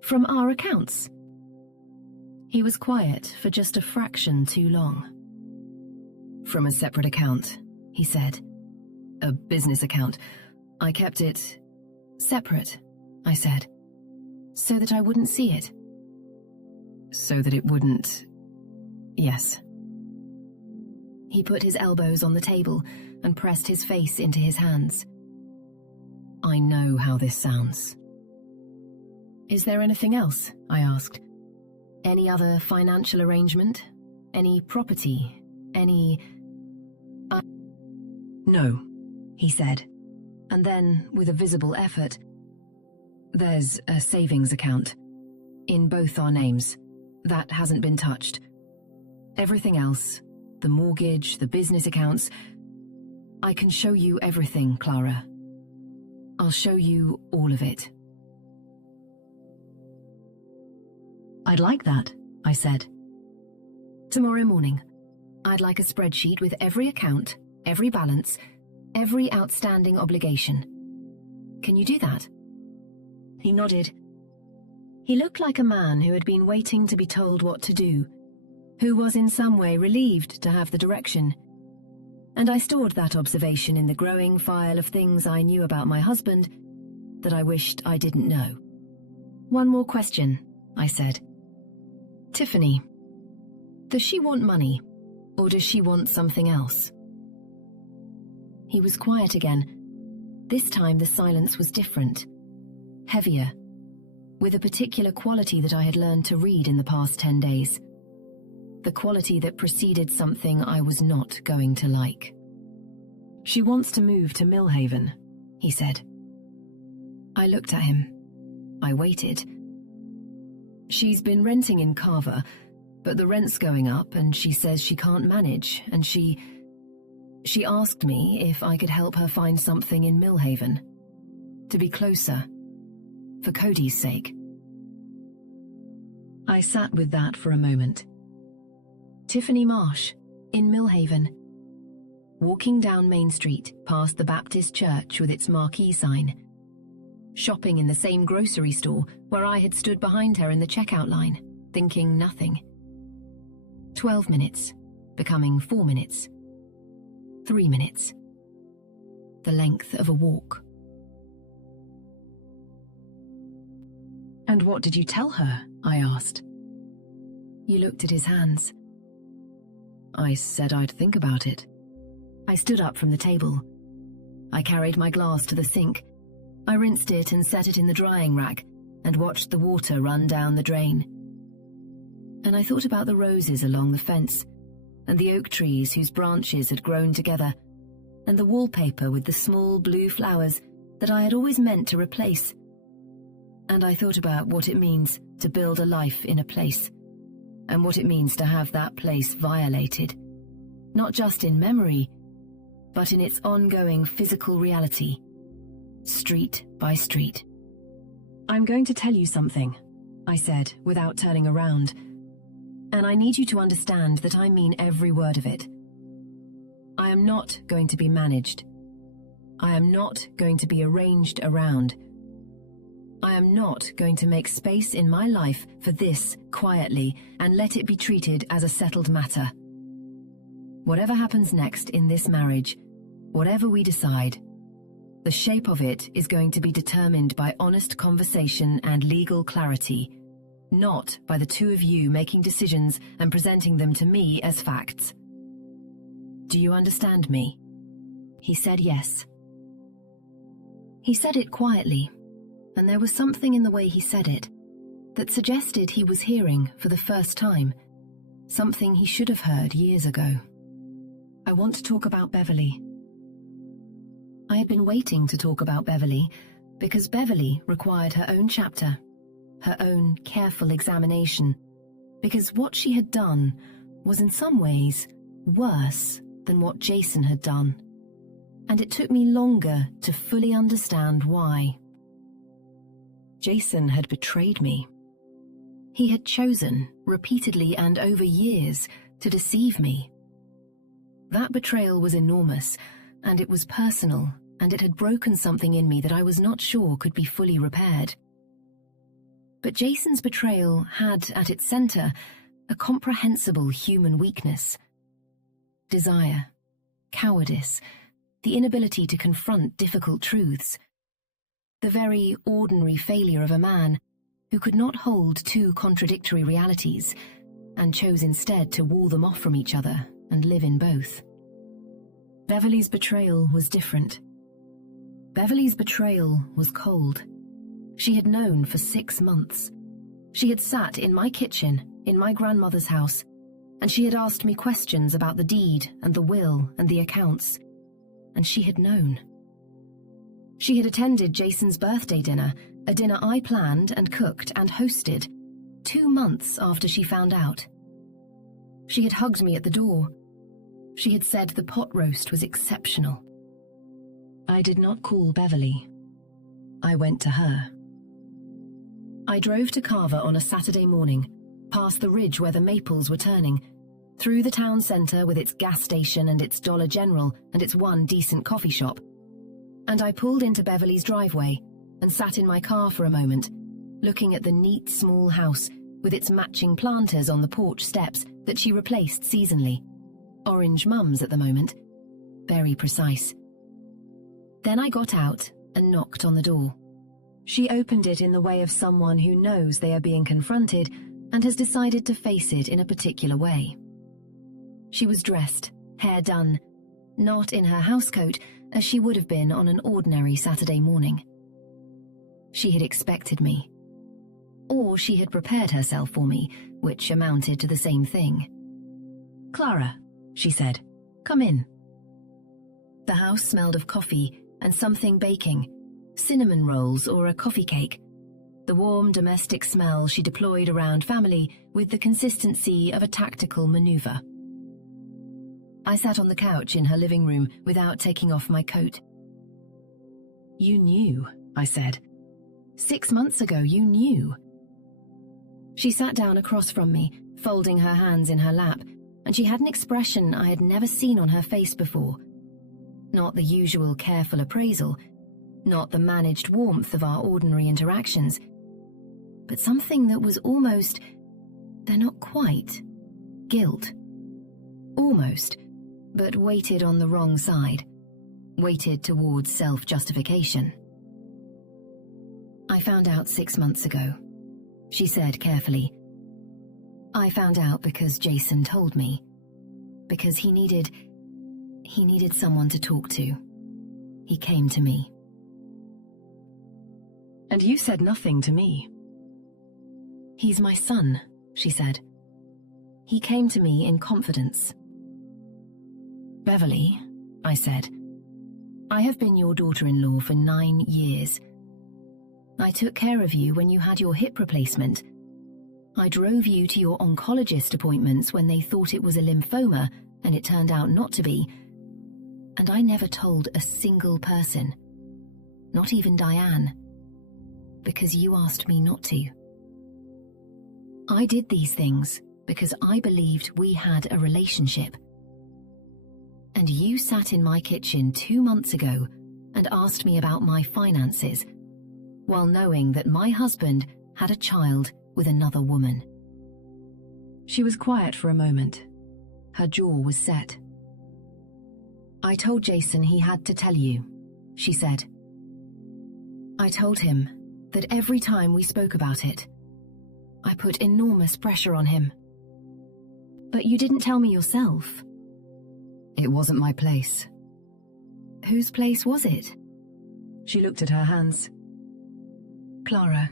from our accounts. He was quiet for just a fraction too long. From a separate account, he said. A business account. I kept it separate, I said, so that I wouldn't see it. So that it wouldn't... Yes. He put his elbows on the table and pressed his face into his hands. I know how this sounds. Is there anything else? I asked. Any other financial arrangement? Any property? Any... No, he said. And then, with a visible effort, there's a savings account. In both our names. That hasn't been touched. Everything else, the mortgage, the business accounts, I can show you everything, Clara. I'll show you all of it. I'd like that, I said. Tomorrow morning, I'd like a spreadsheet with every account, every balance, every outstanding obligation. Can you do that? He nodded. He looked like a man who had been waiting to be told what to do, who was in some way relieved to have the direction. And I stored that observation in the growing file of things I knew about my husband that I wished I didn't know. One more question, I said. Tiffany, does she want money, or does she want something else? He was quiet again. This time the silence was different, heavier, with a particular quality that I had learned to read in the past 10 days. The quality that preceded something I was not going to like. She wants to move to Millhaven, he said. I looked at him. I waited. She's been renting in Carver, but the rent's going up and she says she can't manage, and she asked me if I could help her find something in Millhaven, to be closer, for Cody's sake. I sat with that for a moment. Tiffany Marsh, in Millhaven. Walking down Main Street, past the Baptist church with its marquee sign. Shopping in the same grocery store where I had stood behind her in the checkout line, thinking nothing. 12 minutes, becoming 4 minutes. 3 minutes. The length of a walk. And what did you tell her? I asked. He looked at his hands. I said I'd think about it. I stood up from the table. I carried my glass to the sink. I rinsed it and set it in the drying rack and watched the water run down the drain. And I thought about the roses along the fence and the oak trees whose branches had grown together and the wallpaper with the small blue flowers that I had always meant to replace. And I thought about what it means to build a life in a place and what it means to have that place violated, not just in memory, but in its ongoing physical reality, street by street. "I'm going to tell you something," I said without turning around, "and I need you to understand that I mean every word of it. I am not going to be managed. I am not going to be arranged around. I am not going to make space in my life for this quietly and let it be treated as a settled matter. Whatever happens next in this marriage, whatever we decide, the shape of it is going to be determined by honest conversation and legal clarity, not by the two of you making decisions and presenting them to me as facts. Do you understand me?" He said yes. He said it quietly, and there was something in the way he said it that suggested he was hearing for the first time, something he should have heard years ago. "I want to talk about Beverly." I had been waiting to talk about Beverly because Beverly required her own chapter, her own careful examination, because what she had done was in some ways worse than what Jason had done, and it took me longer to fully understand why. Jason had betrayed me. He had chosen, repeatedly and over years, to deceive me. That betrayal was enormous, and it was personal, and it had broken something in me that I was not sure could be fully repaired. But Jason's betrayal had at its center a comprehensible human weakness: desire, cowardice, the inability to confront difficult truths, the very ordinary failure of a man who could not hold two contradictory realities and chose instead to wall them off from each other and live in both. Beverly's betrayal was different. Beverly's betrayal was cold. She had known for 6 months. She had sat in my kitchen, in my grandmother's house, and she had asked me questions about the deed and the will and the accounts, and she had known. She had attended Jason's birthday dinner, a dinner I planned and cooked and hosted, 2 months after she found out. She had hugged me at the door. She had said the pot roast was exceptional. I did not call Beverly. I went to her. I drove to Carver on a Saturday morning, past the ridge where the maples were turning, through the town centre with its gas station and its Dollar General and its one decent coffee shop, and I pulled into Beverly's driveway and sat in my car for a moment, looking at the neat small house with its matching planters on the porch steps that she replaced seasonally. Orange mums at the moment. Very precise. Then I got out and knocked on the door. She opened it in the way of someone who knows they are being confronted and has decided to face it in a particular way. She was dressed, hair done, not in her housecoat as she would have been on an ordinary Saturday morning. She had expected me. Or she had prepared herself for me, which amounted to the same thing. "Clara," she said, "come in." The house smelled of coffee and something baking, cinnamon rolls or a coffee cake. The warm domestic smell she deployed around family with the consistency of a tactical maneuver. I sat on the couch in her living room without taking off my coat. "You knew," I said. "6 months ago you knew." She sat down across from me, folding her hands in her lap, and she had an expression I had never seen on her face before. Not the usual careful appraisal, not the managed warmth of our ordinary interactions, but something that was almost, though not quite, guilt. Almost, but weighted on the wrong side, weighted towards self-justification. "I found out 6 months ago," she said carefully. "I found out because Jason told me, because he needed someone to talk to. He came to me." "And you said nothing to me." "He's my son," she said. "He came to me in confidence." "Beverly," I said, "I have been your daughter-in-law for 9 years. I took care of you when you had your hip replacement. I drove you to your oncologist appointments when they thought it was a lymphoma and it turned out not to be, and I never told a single person, not even Diane, because you asked me not to. I did these things because I believed we had a relationship. And you sat in my kitchen 2 months ago and asked me about my finances, while knowing that my husband had a child with another woman. She was quiet for a moment. Her jaw was set. I told Jason he had to tell you, she said. I told him that every time we spoke about it, I put enormous pressure on him. But you didn't tell me yourself. It wasn't my place. Whose place was it? She looked at her hands. Clara,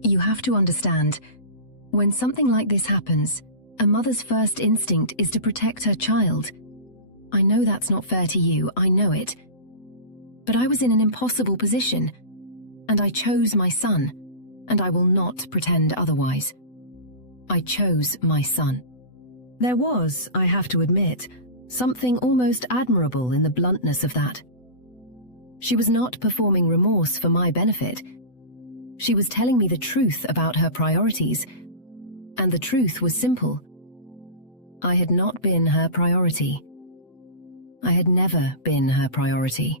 you have to understand, when something like this happens, a mother's first instinct is to protect her child. I know that's not fair to you, I know it. But I was in an impossible position, and I chose my son, and I will not pretend otherwise. I chose my son. There was, I have to admit, something almost admirable in the bluntness of that. She was not performing remorse for my benefit. She was telling me the truth about her priorities, and the truth was simple. I had not been her priority. I had never been her priority.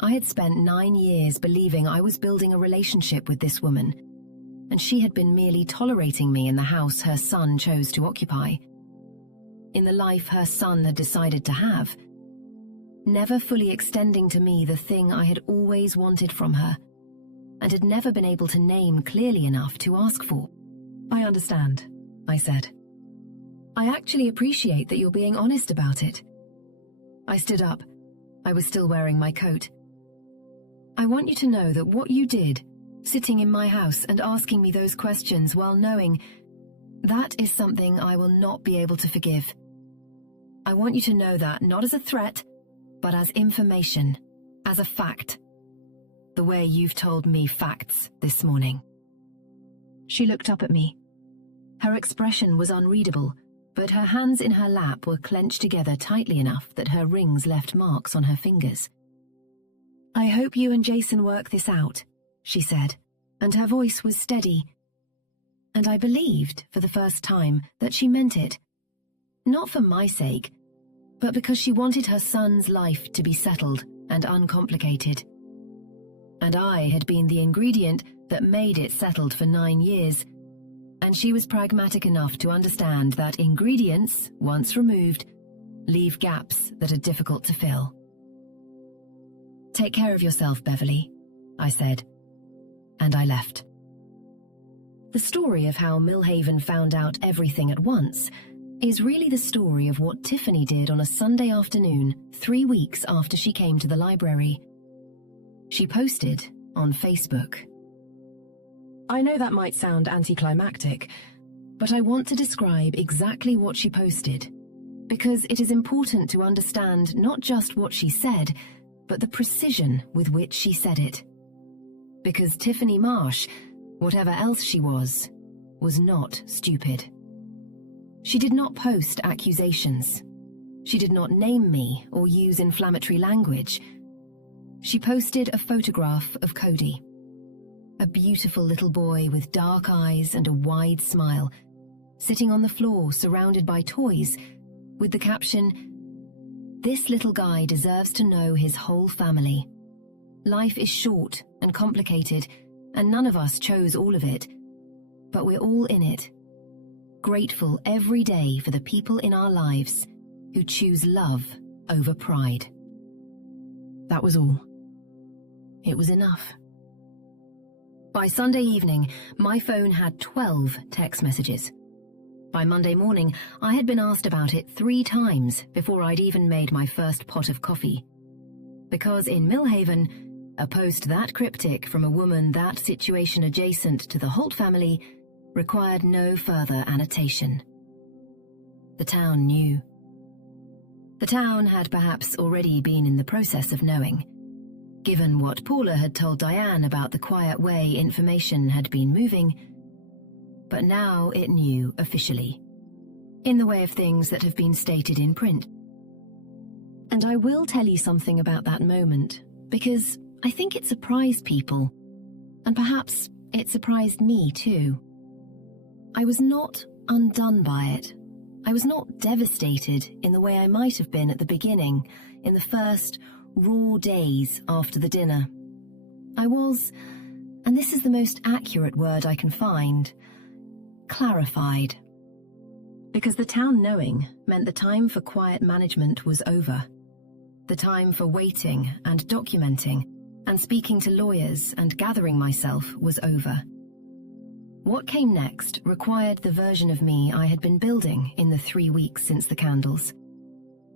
I had spent 9 years believing I was building a relationship with this woman, and she had been merely tolerating me in the house her son chose to occupy, in the life her son had decided to have, never fully extending to me the thing I had always wanted from her, and had never been able to name clearly enough to ask for. I understand, I said. I actually appreciate that you're being honest about it. I stood up. I was still wearing my coat. I want you to know that what you did, sitting in my house and asking me those questions while knowing, that is something I will not be able to forgive. I want you to know that not as a threat, but as information, as a fact. The way you've told me facts this morning. She looked up at me. Her expression was unreadable, but her hands in her lap were clenched together tightly enough that her rings left marks on her fingers. I hope you and Jason work this out, she said, and her voice was steady. And I believed, for the first time, that she meant it. Not for my sake, but because she wanted her son's life to be settled and uncomplicated. And I had been the ingredient that made it settled for 9 years, and she was pragmatic enough to understand that ingredients, once removed, leave gaps that are difficult to fill. Take care of yourself, Beverly, I said, and I left. The story of how Millhaven found out everything at once is really the story of what Tiffany did on a Sunday afternoon 3 weeks after she came to the library. She posted on Facebook. I know that might sound anticlimactic, but I want to describe exactly what she posted, because it is important to understand not just what she said, but the precision with which she said it. Because Tiffany Marsh, whatever else she was not stupid. She did not post accusations. She did not name me or use inflammatory language. She posted a photograph of Cody, a beautiful little boy with dark eyes and a wide smile, sitting on the floor surrounded by toys, with the caption, "This little guy deserves to know his whole family. Life is short and complicated, and none of us chose all of it, but we're all in it. Grateful every day for the people in our lives who choose love over pride." That was all. It was enough. By Sunday evening, my phone had 12 text messages. By Monday morning, I had been asked about it 3 times before I'd even made my first pot of coffee. Because in Millhaven, a post that cryptic from a woman that situation adjacent to the Holt family required no further annotation. The town knew. The town had perhaps already been in the process of knowing, given what Paula had told Diane about the quiet way information had been moving, but now it knew officially. in the way of things that have been stated in print. And I will tell you something about that moment, because I think it surprised people, and perhaps it surprised me too. I was not undone by it. I was not devastated in the way I might have been at the beginning, in the first raw days after the dinner. I was, and this is the most accurate word I can find, clarified. Because the town knowing meant the time for quiet management was over. The time for waiting and documenting and speaking to lawyers and gathering myself was over. What came next required the version of me I had been building in the 3 weeks since the candles.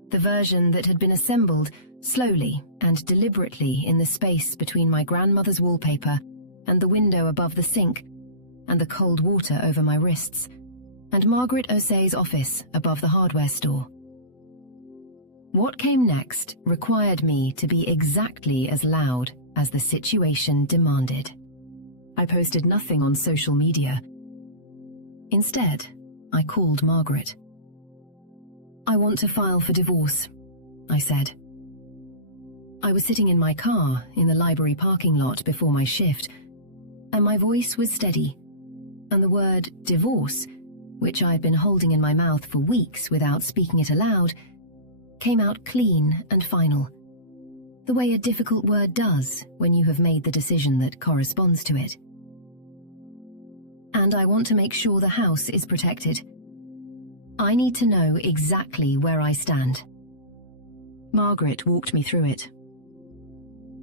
The version that had been assembled slowly and deliberately in the space between my grandmother's wallpaper and the window above the sink, and the cold water over my wrists, and Margaret O'Sea's office above the hardware store. What came next required me to be exactly as loud as the situation demanded. I posted nothing on social media. Instead, I called Margaret. "I want to file for divorce," I said. I was sitting in my car in the library parking lot before my shift, and my voice was steady, and the word divorce, which I had been holding in my mouth for weeks without speaking it aloud, came out clean and final, the way a difficult word does when you have made the decision that corresponds to it. And I want to make sure the house is protected. I need to know exactly where I stand. Margaret walked me through it.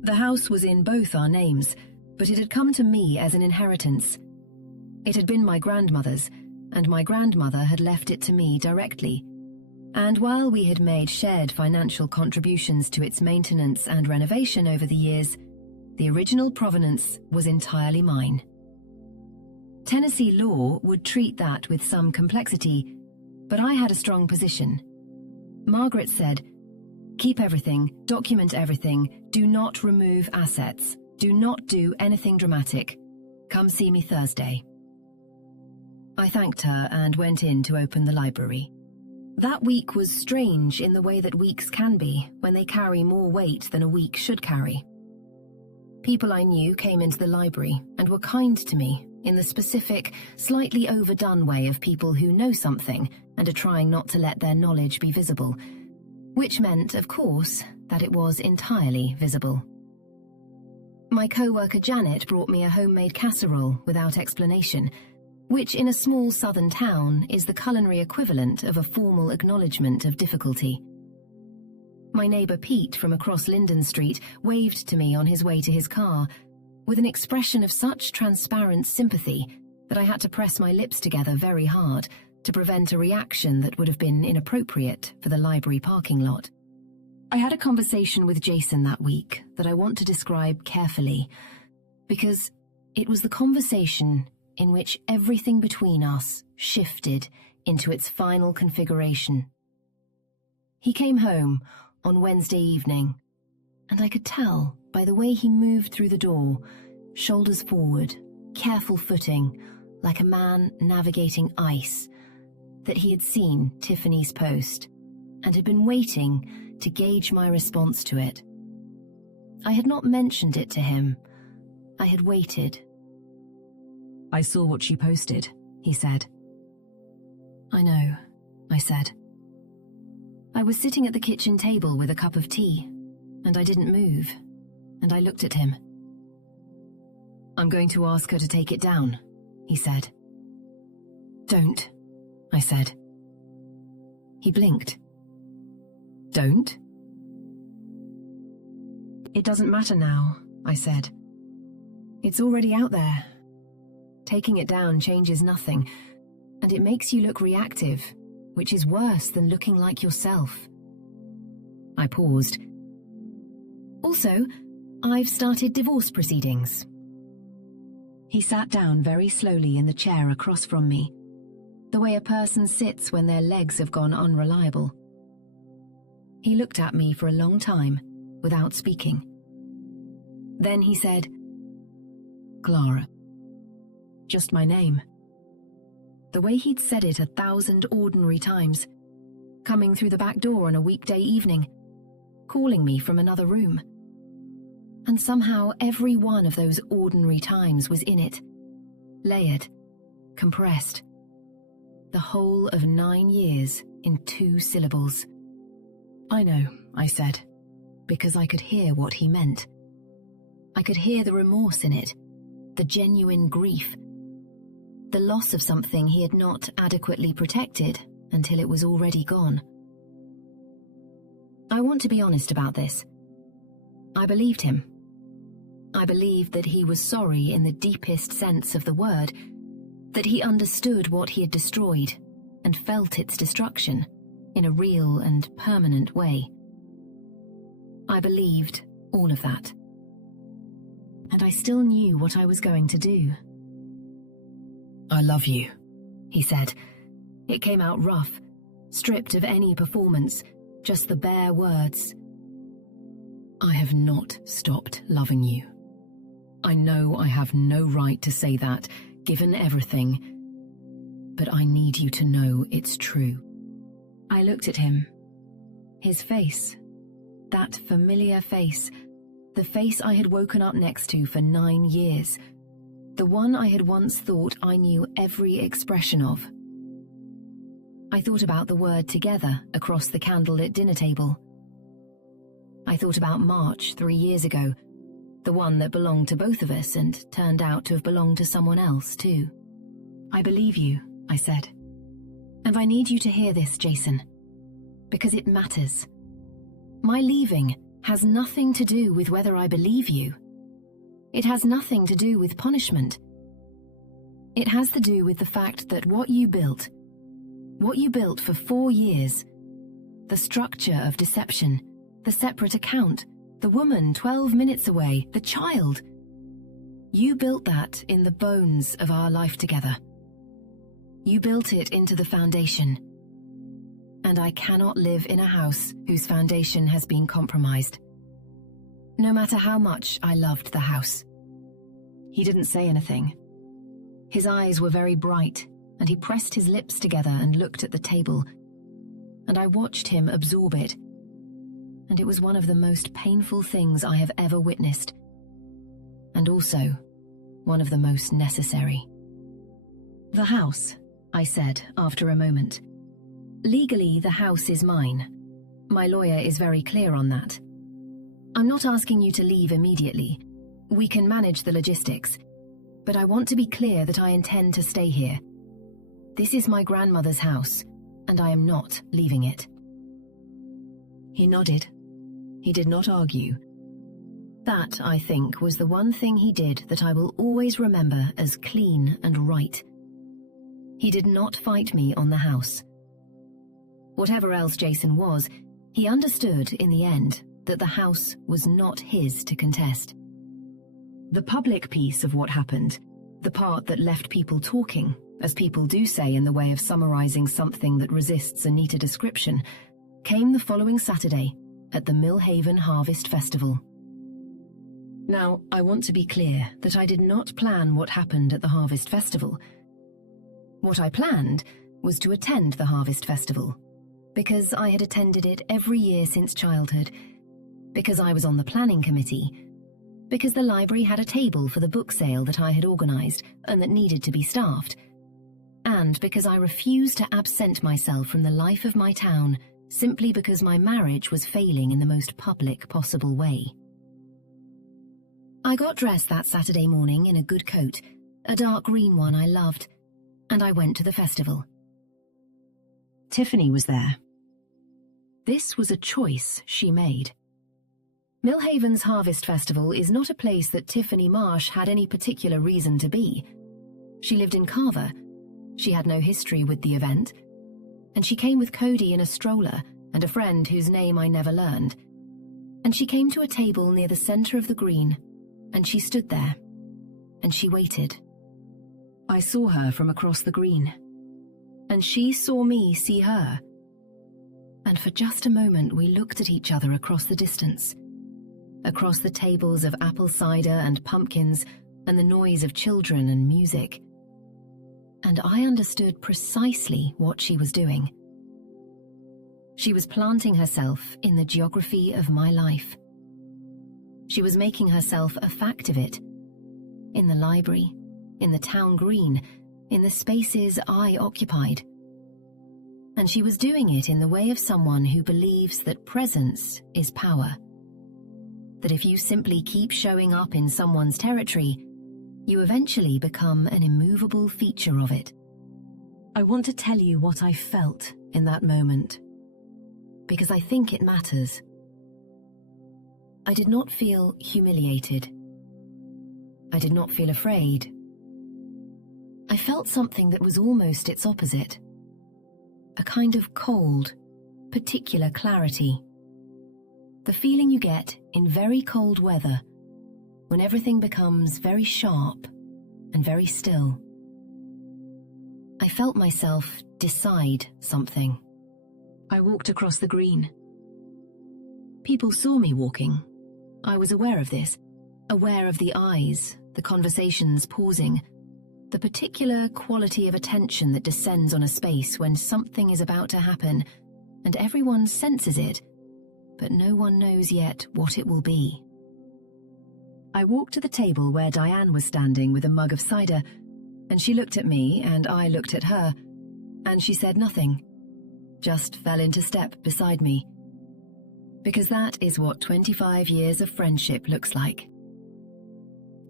The house was in both our names, but it had come to me as an inheritance. It had been my grandmother's, and my grandmother had left it to me directly. And while we had made shared financial contributions to its maintenance and renovation over the years, the original provenance was entirely mine. Tennessee law would treat that with some complexity, but I had a strong position. Margaret said, "Keep everything, document everything, do not remove assets, do not do anything dramatic. Come see me Thursday." I thanked her and went in to open the library. That week was strange in the way that weeks can be when they carry more weight than a week should carry. People I knew came into the library and were kind to me in the specific, slightly overdone way of people who know something and are trying not to let their knowledge be visible, which meant, of course, that it was entirely visible. My co-worker Janet brought me a homemade casserole without explanation, which in a small southern town is the culinary equivalent of a formal acknowledgement of difficulty. My neighbour Pete from across Linden Street waved to me on his way to his car, with an expression of such transparent sympathy that I had to press my lips together very hard to prevent a reaction that would have been inappropriate for the library parking lot. I had a conversation with Jason that week that I want to describe carefully, because it was the conversation in which everything between us shifted into its final configuration. He came home on Wednesday evening, and I could tell by the way he moved through the door, shoulders forward, careful footing, like a man navigating ice, that he had seen Tiffany's post and had been waiting to gauge my response to it. I had not mentioned it to him. I had waited. "I saw what she posted," he said. "I know," I said. I was sitting at the kitchen table with a cup of tea, and I didn't move, and I looked at him. "I'm going to ask her to take it down," he said. "Don't," I said. He blinked. "Don't?" "It doesn't matter now," I said. "It's already out there. Taking it down changes nothing, and it makes you look reactive, which is worse than looking like yourself." I paused. "Also, I've started divorce proceedings." He sat down very slowly in the chair across from me, the way a person sits when their legs have gone unreliable. He looked at me for a long time, without speaking. Then he said, "Clara." Just my name. the way he'd said it 1,000 ordinary times, coming through the back door on a weekday evening, calling me from another room. And somehow every one of those ordinary times was in it, layered, compressed. The whole of 9 years in 2 syllables. "I know," I said, because I could hear what he meant. I could hear the remorse in it, the genuine grief, the loss of something he had not adequately protected until it was already gone. I want to be honest about this. I believed him. I believed that he was sorry in the deepest sense of the word, that he understood what he had destroyed and felt its destruction in a real and permanent way. I believed all of that. And I still knew what I was going to do. "I love you," he said. It came out rough, stripped of any performance, just the bare words. "I have not stopped loving you. I know I have no right to say that, given everything, but I need you to know it's true." I looked at him. His face, that familiar face, the face I had woken up next to for 9 years, the one I had once thought I knew every expression of. I thought about the word together across the candlelit dinner table. I thought about March 3 years ago, the one that belonged to both of us and turned out to have belonged to someone else too. "I believe you," I said. "And I need you to hear this, Jason, because it matters. My leaving has nothing to do with whether I believe you. It has nothing to do with punishment. It has to do with the fact that what you built for 4 years, the structure of deception, the separate account, the woman 12 minutes away, the child, you built that in the bones of our life together. You built it into the foundation. And I cannot live in a house whose foundation has been compromised. No matter how much I loved the house." He didn't say anything. His eyes were very bright, and he pressed his lips together and looked at the table. And I watched him absorb it. And it was one of the most painful things I have ever witnessed. And also, one of the most necessary. "The house," I said after a moment. "Legally, the house is mine. My lawyer is very clear on that. I'm not asking you to leave immediately. We can manage the logistics. But I want to be clear that I intend to stay here. This is my grandmother's house, and I am not leaving it." He nodded. He did not argue. That, I think, was the one thing he did that I will always remember as clean and right. He did not fight me on the house. Whatever else Jason was, he understood in the end that the house was not his to contest. The public piece of what happened, the part that left people talking, as people do say in the way of summarizing something that resists a neater description, came the following Saturday at the Millhaven Harvest Festival. Now, I want to be clear that I did not plan what happened at the Harvest Festival. What I planned was to attend the Harvest Festival, because I had attended it every year since childhood, because I was on the planning committee, because the library had a table for the book sale that I had organised and that needed to be staffed, and because I refused to absent myself from the life of my town simply because my marriage was failing in the most public possible way. I got dressed that Saturday morning in a good coat, a dark green one I loved, and I went to the festival. Tiffany was there. This was a choice she made. Millhaven's Harvest Festival is not a place that Tiffany Marsh had any particular reason to be. She lived in Carver. She had no history with the event. And she came with Cody in a stroller and a friend whose name I never learned. And she came to a table near the centre of the green, and she stood there. And she waited. I saw her from across the green. And she saw me see her. And for just a moment we looked at each other across the distance. Across the tables of apple cider and pumpkins and the noise of children and music. and I understood precisely what she was doing. She was planting herself in the geography of my life. She was making herself a fact of it, in the library, in the town green, in the spaces I occupied. And she was doing it in the way of someone who believes that presence is power. That if you simply keep showing up in someone's territory, you eventually become an immovable feature of it. I want to tell you what I felt in that moment, because I think it matters. I did not feel humiliated. I did not feel afraid. I felt something that was almost its opposite. A kind of cold, particular clarity. The feeling you get in very cold weather, when everything becomes very sharp and very still. I felt myself decide something. I walked across the green. People saw me walking. I was aware of this, aware of the eyes, the conversations pausing, the particular quality of attention that descends on a space when something is about to happen, and everyone senses it, but no one knows yet what it will be. I walked to the table where Diane was standing with a mug of cider, and she looked at me and I looked at her, and she said nothing, just fell into step beside me. Because that is what 25 years of friendship looks like.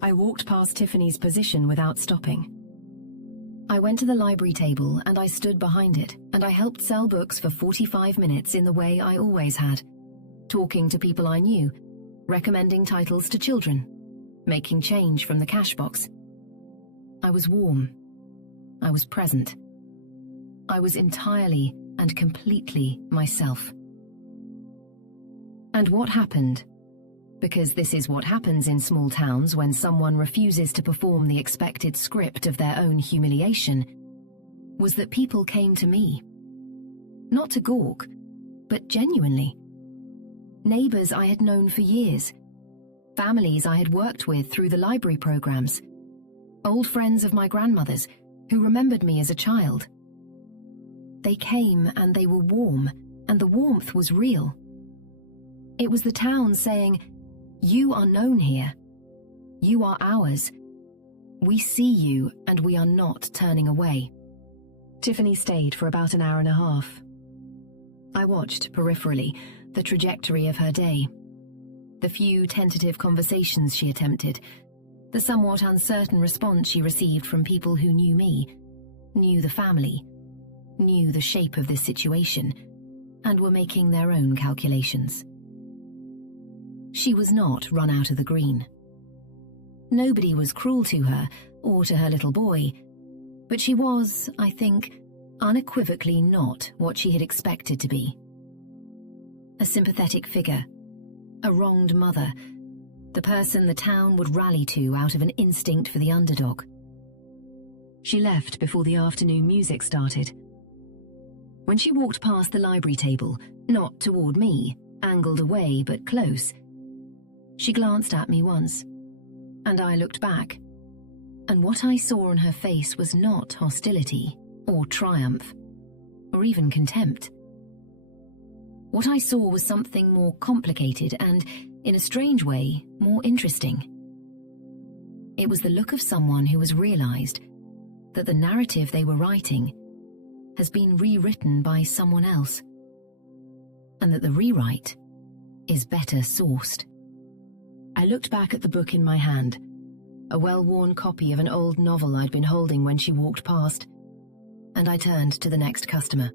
I walked past Tiffany's position without stopping. I went to the library table and I stood behind it, and I helped sell books for 45 minutes in the way I always had, talking to people I knew, recommending titles to children, making change from the cash box. I was warm. I was present. I was entirely and completely myself. And what happened? Because this is what happens in small towns when someone refuses to perform the expected script of their own humiliation, was that people came to me. Not to gawk, but genuinely. Neighbours I had known for years, families I had worked with through the library programs, old friends of my grandmother's who remembered me as a child. They came and they were warm, and the warmth was real. It was the town saying, "You are known here. You are ours. We see you and we are not turning away." Tiffany stayed for about an hour and a half. I watched peripherally the trajectory of her day, the few tentative conversations she attempted, the somewhat uncertain response she received from people who knew me, knew the family, knew the shape of this situation, and were making their own calculations. She was not run out of the green. Nobody was cruel to her or to her little boy, but she was, I think, unequivocally not what she had expected to be. A sympathetic figure, a wronged mother, the person the town would rally to out of an instinct for the underdog. She left before the afternoon music started. When she walked past the library table, not toward me, angled away but close, she glanced at me once, and I looked back, and what I saw on her face was not hostility, or triumph, or even contempt. What I saw was something more complicated and, in a strange way, more interesting. It was the look of someone who has realized that the narrative they were writing has been rewritten by someone else, and that the rewrite is better sourced. I looked back at the book in my hand, a well-worn copy of an old novel I'd been holding when she walked past, and I turned to the next customer.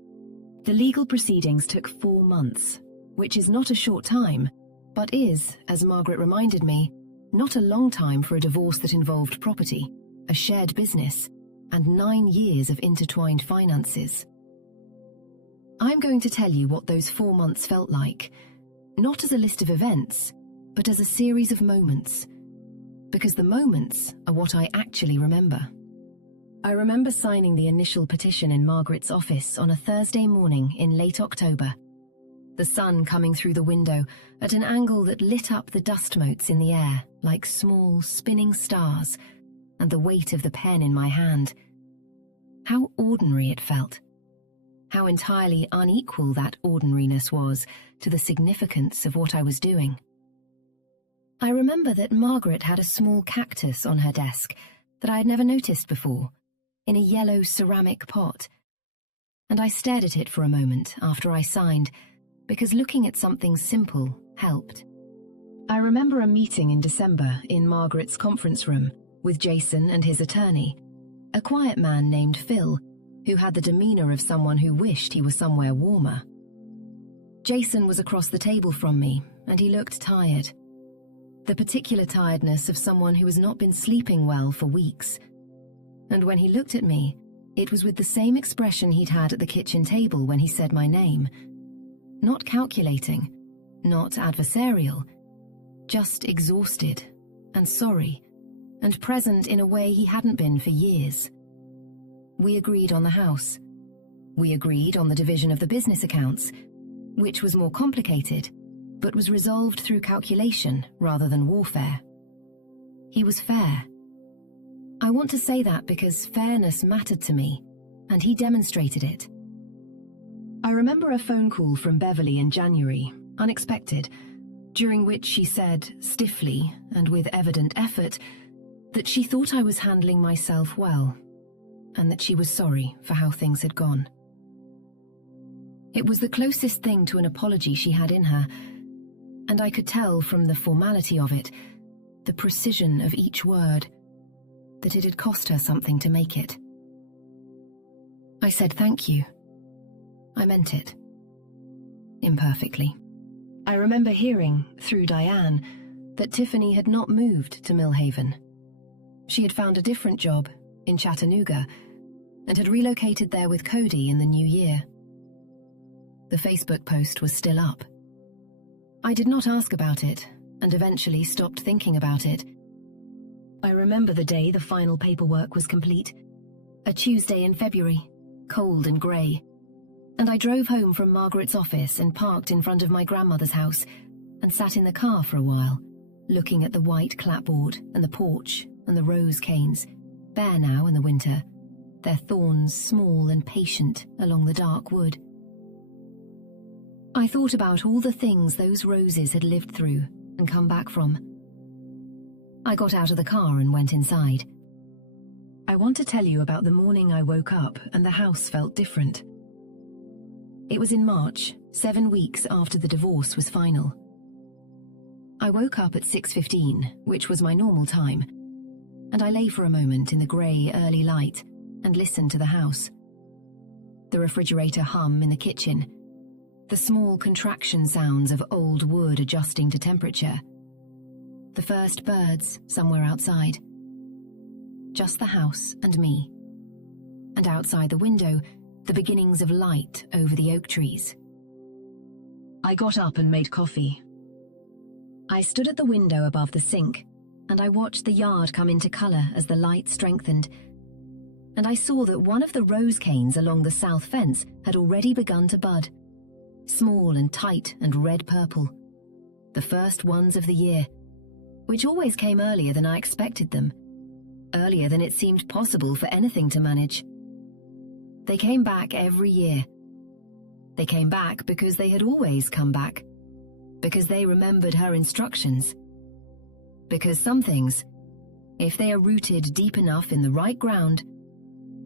The legal proceedings took 4 months, which is not a short time, but is, as Margaret reminded me, not a long time for a divorce that involved property, a shared business, and 9 years of intertwined finances. I'm going to tell you what those 4 months felt like, not as a list of events, but as a series of moments, because the moments are what I actually remember. I remember signing the initial petition in Margaret's office on a Thursday morning in late October, the sun coming through the window at an angle that lit up the dust motes in the air like small spinning stars, and the weight of the pen in my hand. How ordinary it felt. How entirely unequal that ordinariness was to the significance of what I was doing. I remember that Margaret had a small cactus on her desk that I had never noticed before, in a yellow ceramic pot, and I stared at it for a moment after I signed, because looking at something simple helped. I remember a meeting in December in Margaret's conference room with Jason and his attorney, a quiet man named Phil, who had the demeanor of someone who wished he was somewhere warmer. Jason was across the table from me, and he looked tired. The particular tiredness of someone who has not been sleeping well for weeks. And when he looked at me, it was with the same expression he'd had at the kitchen table when he said my name. Not calculating, not adversarial, just exhausted and sorry, and present in a way he hadn't been for years. We agreed on the house. We agreed on the division of the business accounts, which was more complicated, but was resolved through calculation rather than warfare. He was fair. I want to say that because fairness mattered to me, and he demonstrated it. I remember a phone call from Beverly in January, unexpected, during which she said, stiffly and with evident effort, that she thought I was handling myself well, and that she was sorry for how things had gone. It was the closest thing to an apology she had in her, and I could tell from the formality of it, the precision of each word, that it had cost her something to make it. I said thank you. I meant it. Imperfectly. I remember hearing, through Diane, that Tiffany had not moved to Millhaven. She had found a different job in Chattanooga and had relocated there with Cody in the new year. The Facebook post was still up. I did not ask about it and eventually stopped thinking about it. I remember the day the final paperwork was complete, a Tuesday in February, cold and grey, and I drove home from Margaret's office and parked in front of my grandmother's house and sat in the car for a while, looking at the white clapboard and the porch and the rose canes, bare now in the winter, their thorns small and patient along the dark wood. I thought about all the things those roses had lived through and come back from. I got out of the car and went inside. I want to tell you about the morning I woke up and the house felt different. It was in March, 7 weeks after the divorce was final. I woke up at 6:15, which was my normal time, and I lay for a moment in the grey early light and listened to the house. The refrigerator hum in the kitchen, the small contraction sounds of old wood adjusting to temperature, the first birds somewhere outside. Just the house and me. And outside the window, the beginnings of light over the oak trees. I got up and made coffee. I stood at the window above the sink, and I watched the yard come into colour as the light strengthened, and I saw that one of the rose canes along the south fence had already begun to bud, small and tight and red-purple, the first ones of the year, which always came earlier than I expected them, earlier than it seemed possible for anything to manage. They came back every year. They came back because they had always come back, because they remembered her instructions. Because some things, if they are rooted deep enough in the right ground,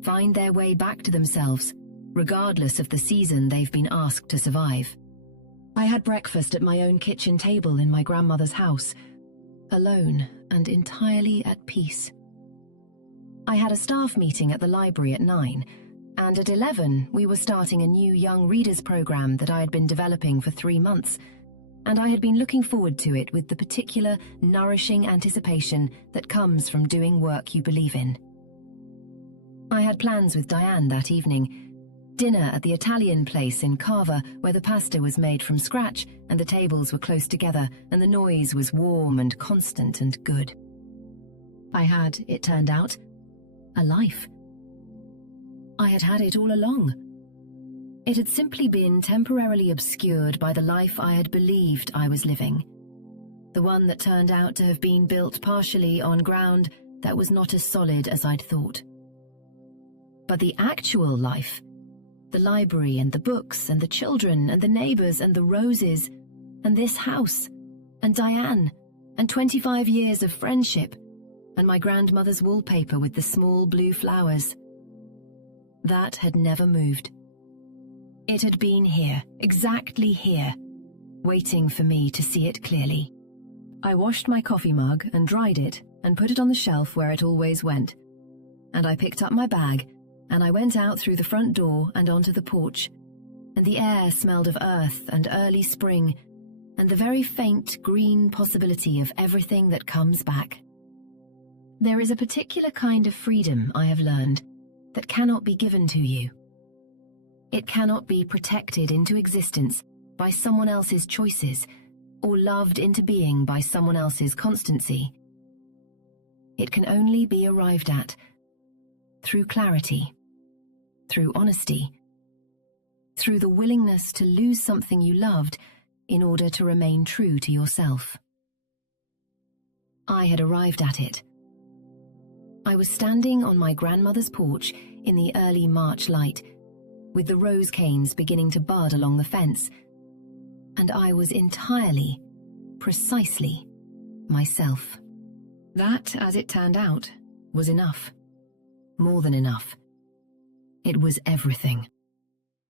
find their way back to themselves, regardless of the season they've been asked to survive. I had breakfast at my own kitchen table in my grandmother's house, alone and entirely at peace. I had a staff meeting at the library at 9, and at 11 we were starting a new young readers program that I had been developing for 3 months, and I had been looking forward to it with the particular nourishing anticipation that comes from doing work you believe in. I had plans with Diane that evening, dinner at the Italian place in Carver where the pasta was made from scratch and the tables were close together and the noise was warm and constant and good. I had, it turned out, a life. I had had it all along. It had simply been temporarily obscured by the life I had believed I was living, the one that turned out to have been built partially on ground that was not as solid as I'd thought. But the actual life, the library and the books and the children and the neighbours and the roses and this house and Diane and 25 years of friendship and my grandmother's wallpaper with the small blue flowers, that had never moved. It had been here, exactly here, waiting for me to see it clearly. I washed my coffee mug and dried it and put it on the shelf where it always went. And I picked up my bag and I went out through the front door and onto the porch, and the air smelled of earth and early spring and the very faint green possibility of everything that comes back. There is a particular kind of freedom, I have learned, that cannot be given to you. It cannot be protected into existence by someone else's choices or loved into being by someone else's constancy. It can only be arrived at through clarity, through honesty, through the willingness to lose something you loved in order to remain true to yourself. I had arrived at it. I was standing on my grandmother's porch in the early March light, with the rose canes beginning to bud along the fence, and I was entirely, precisely, myself. That, as it turned out, was enough. More than enough. It was everything.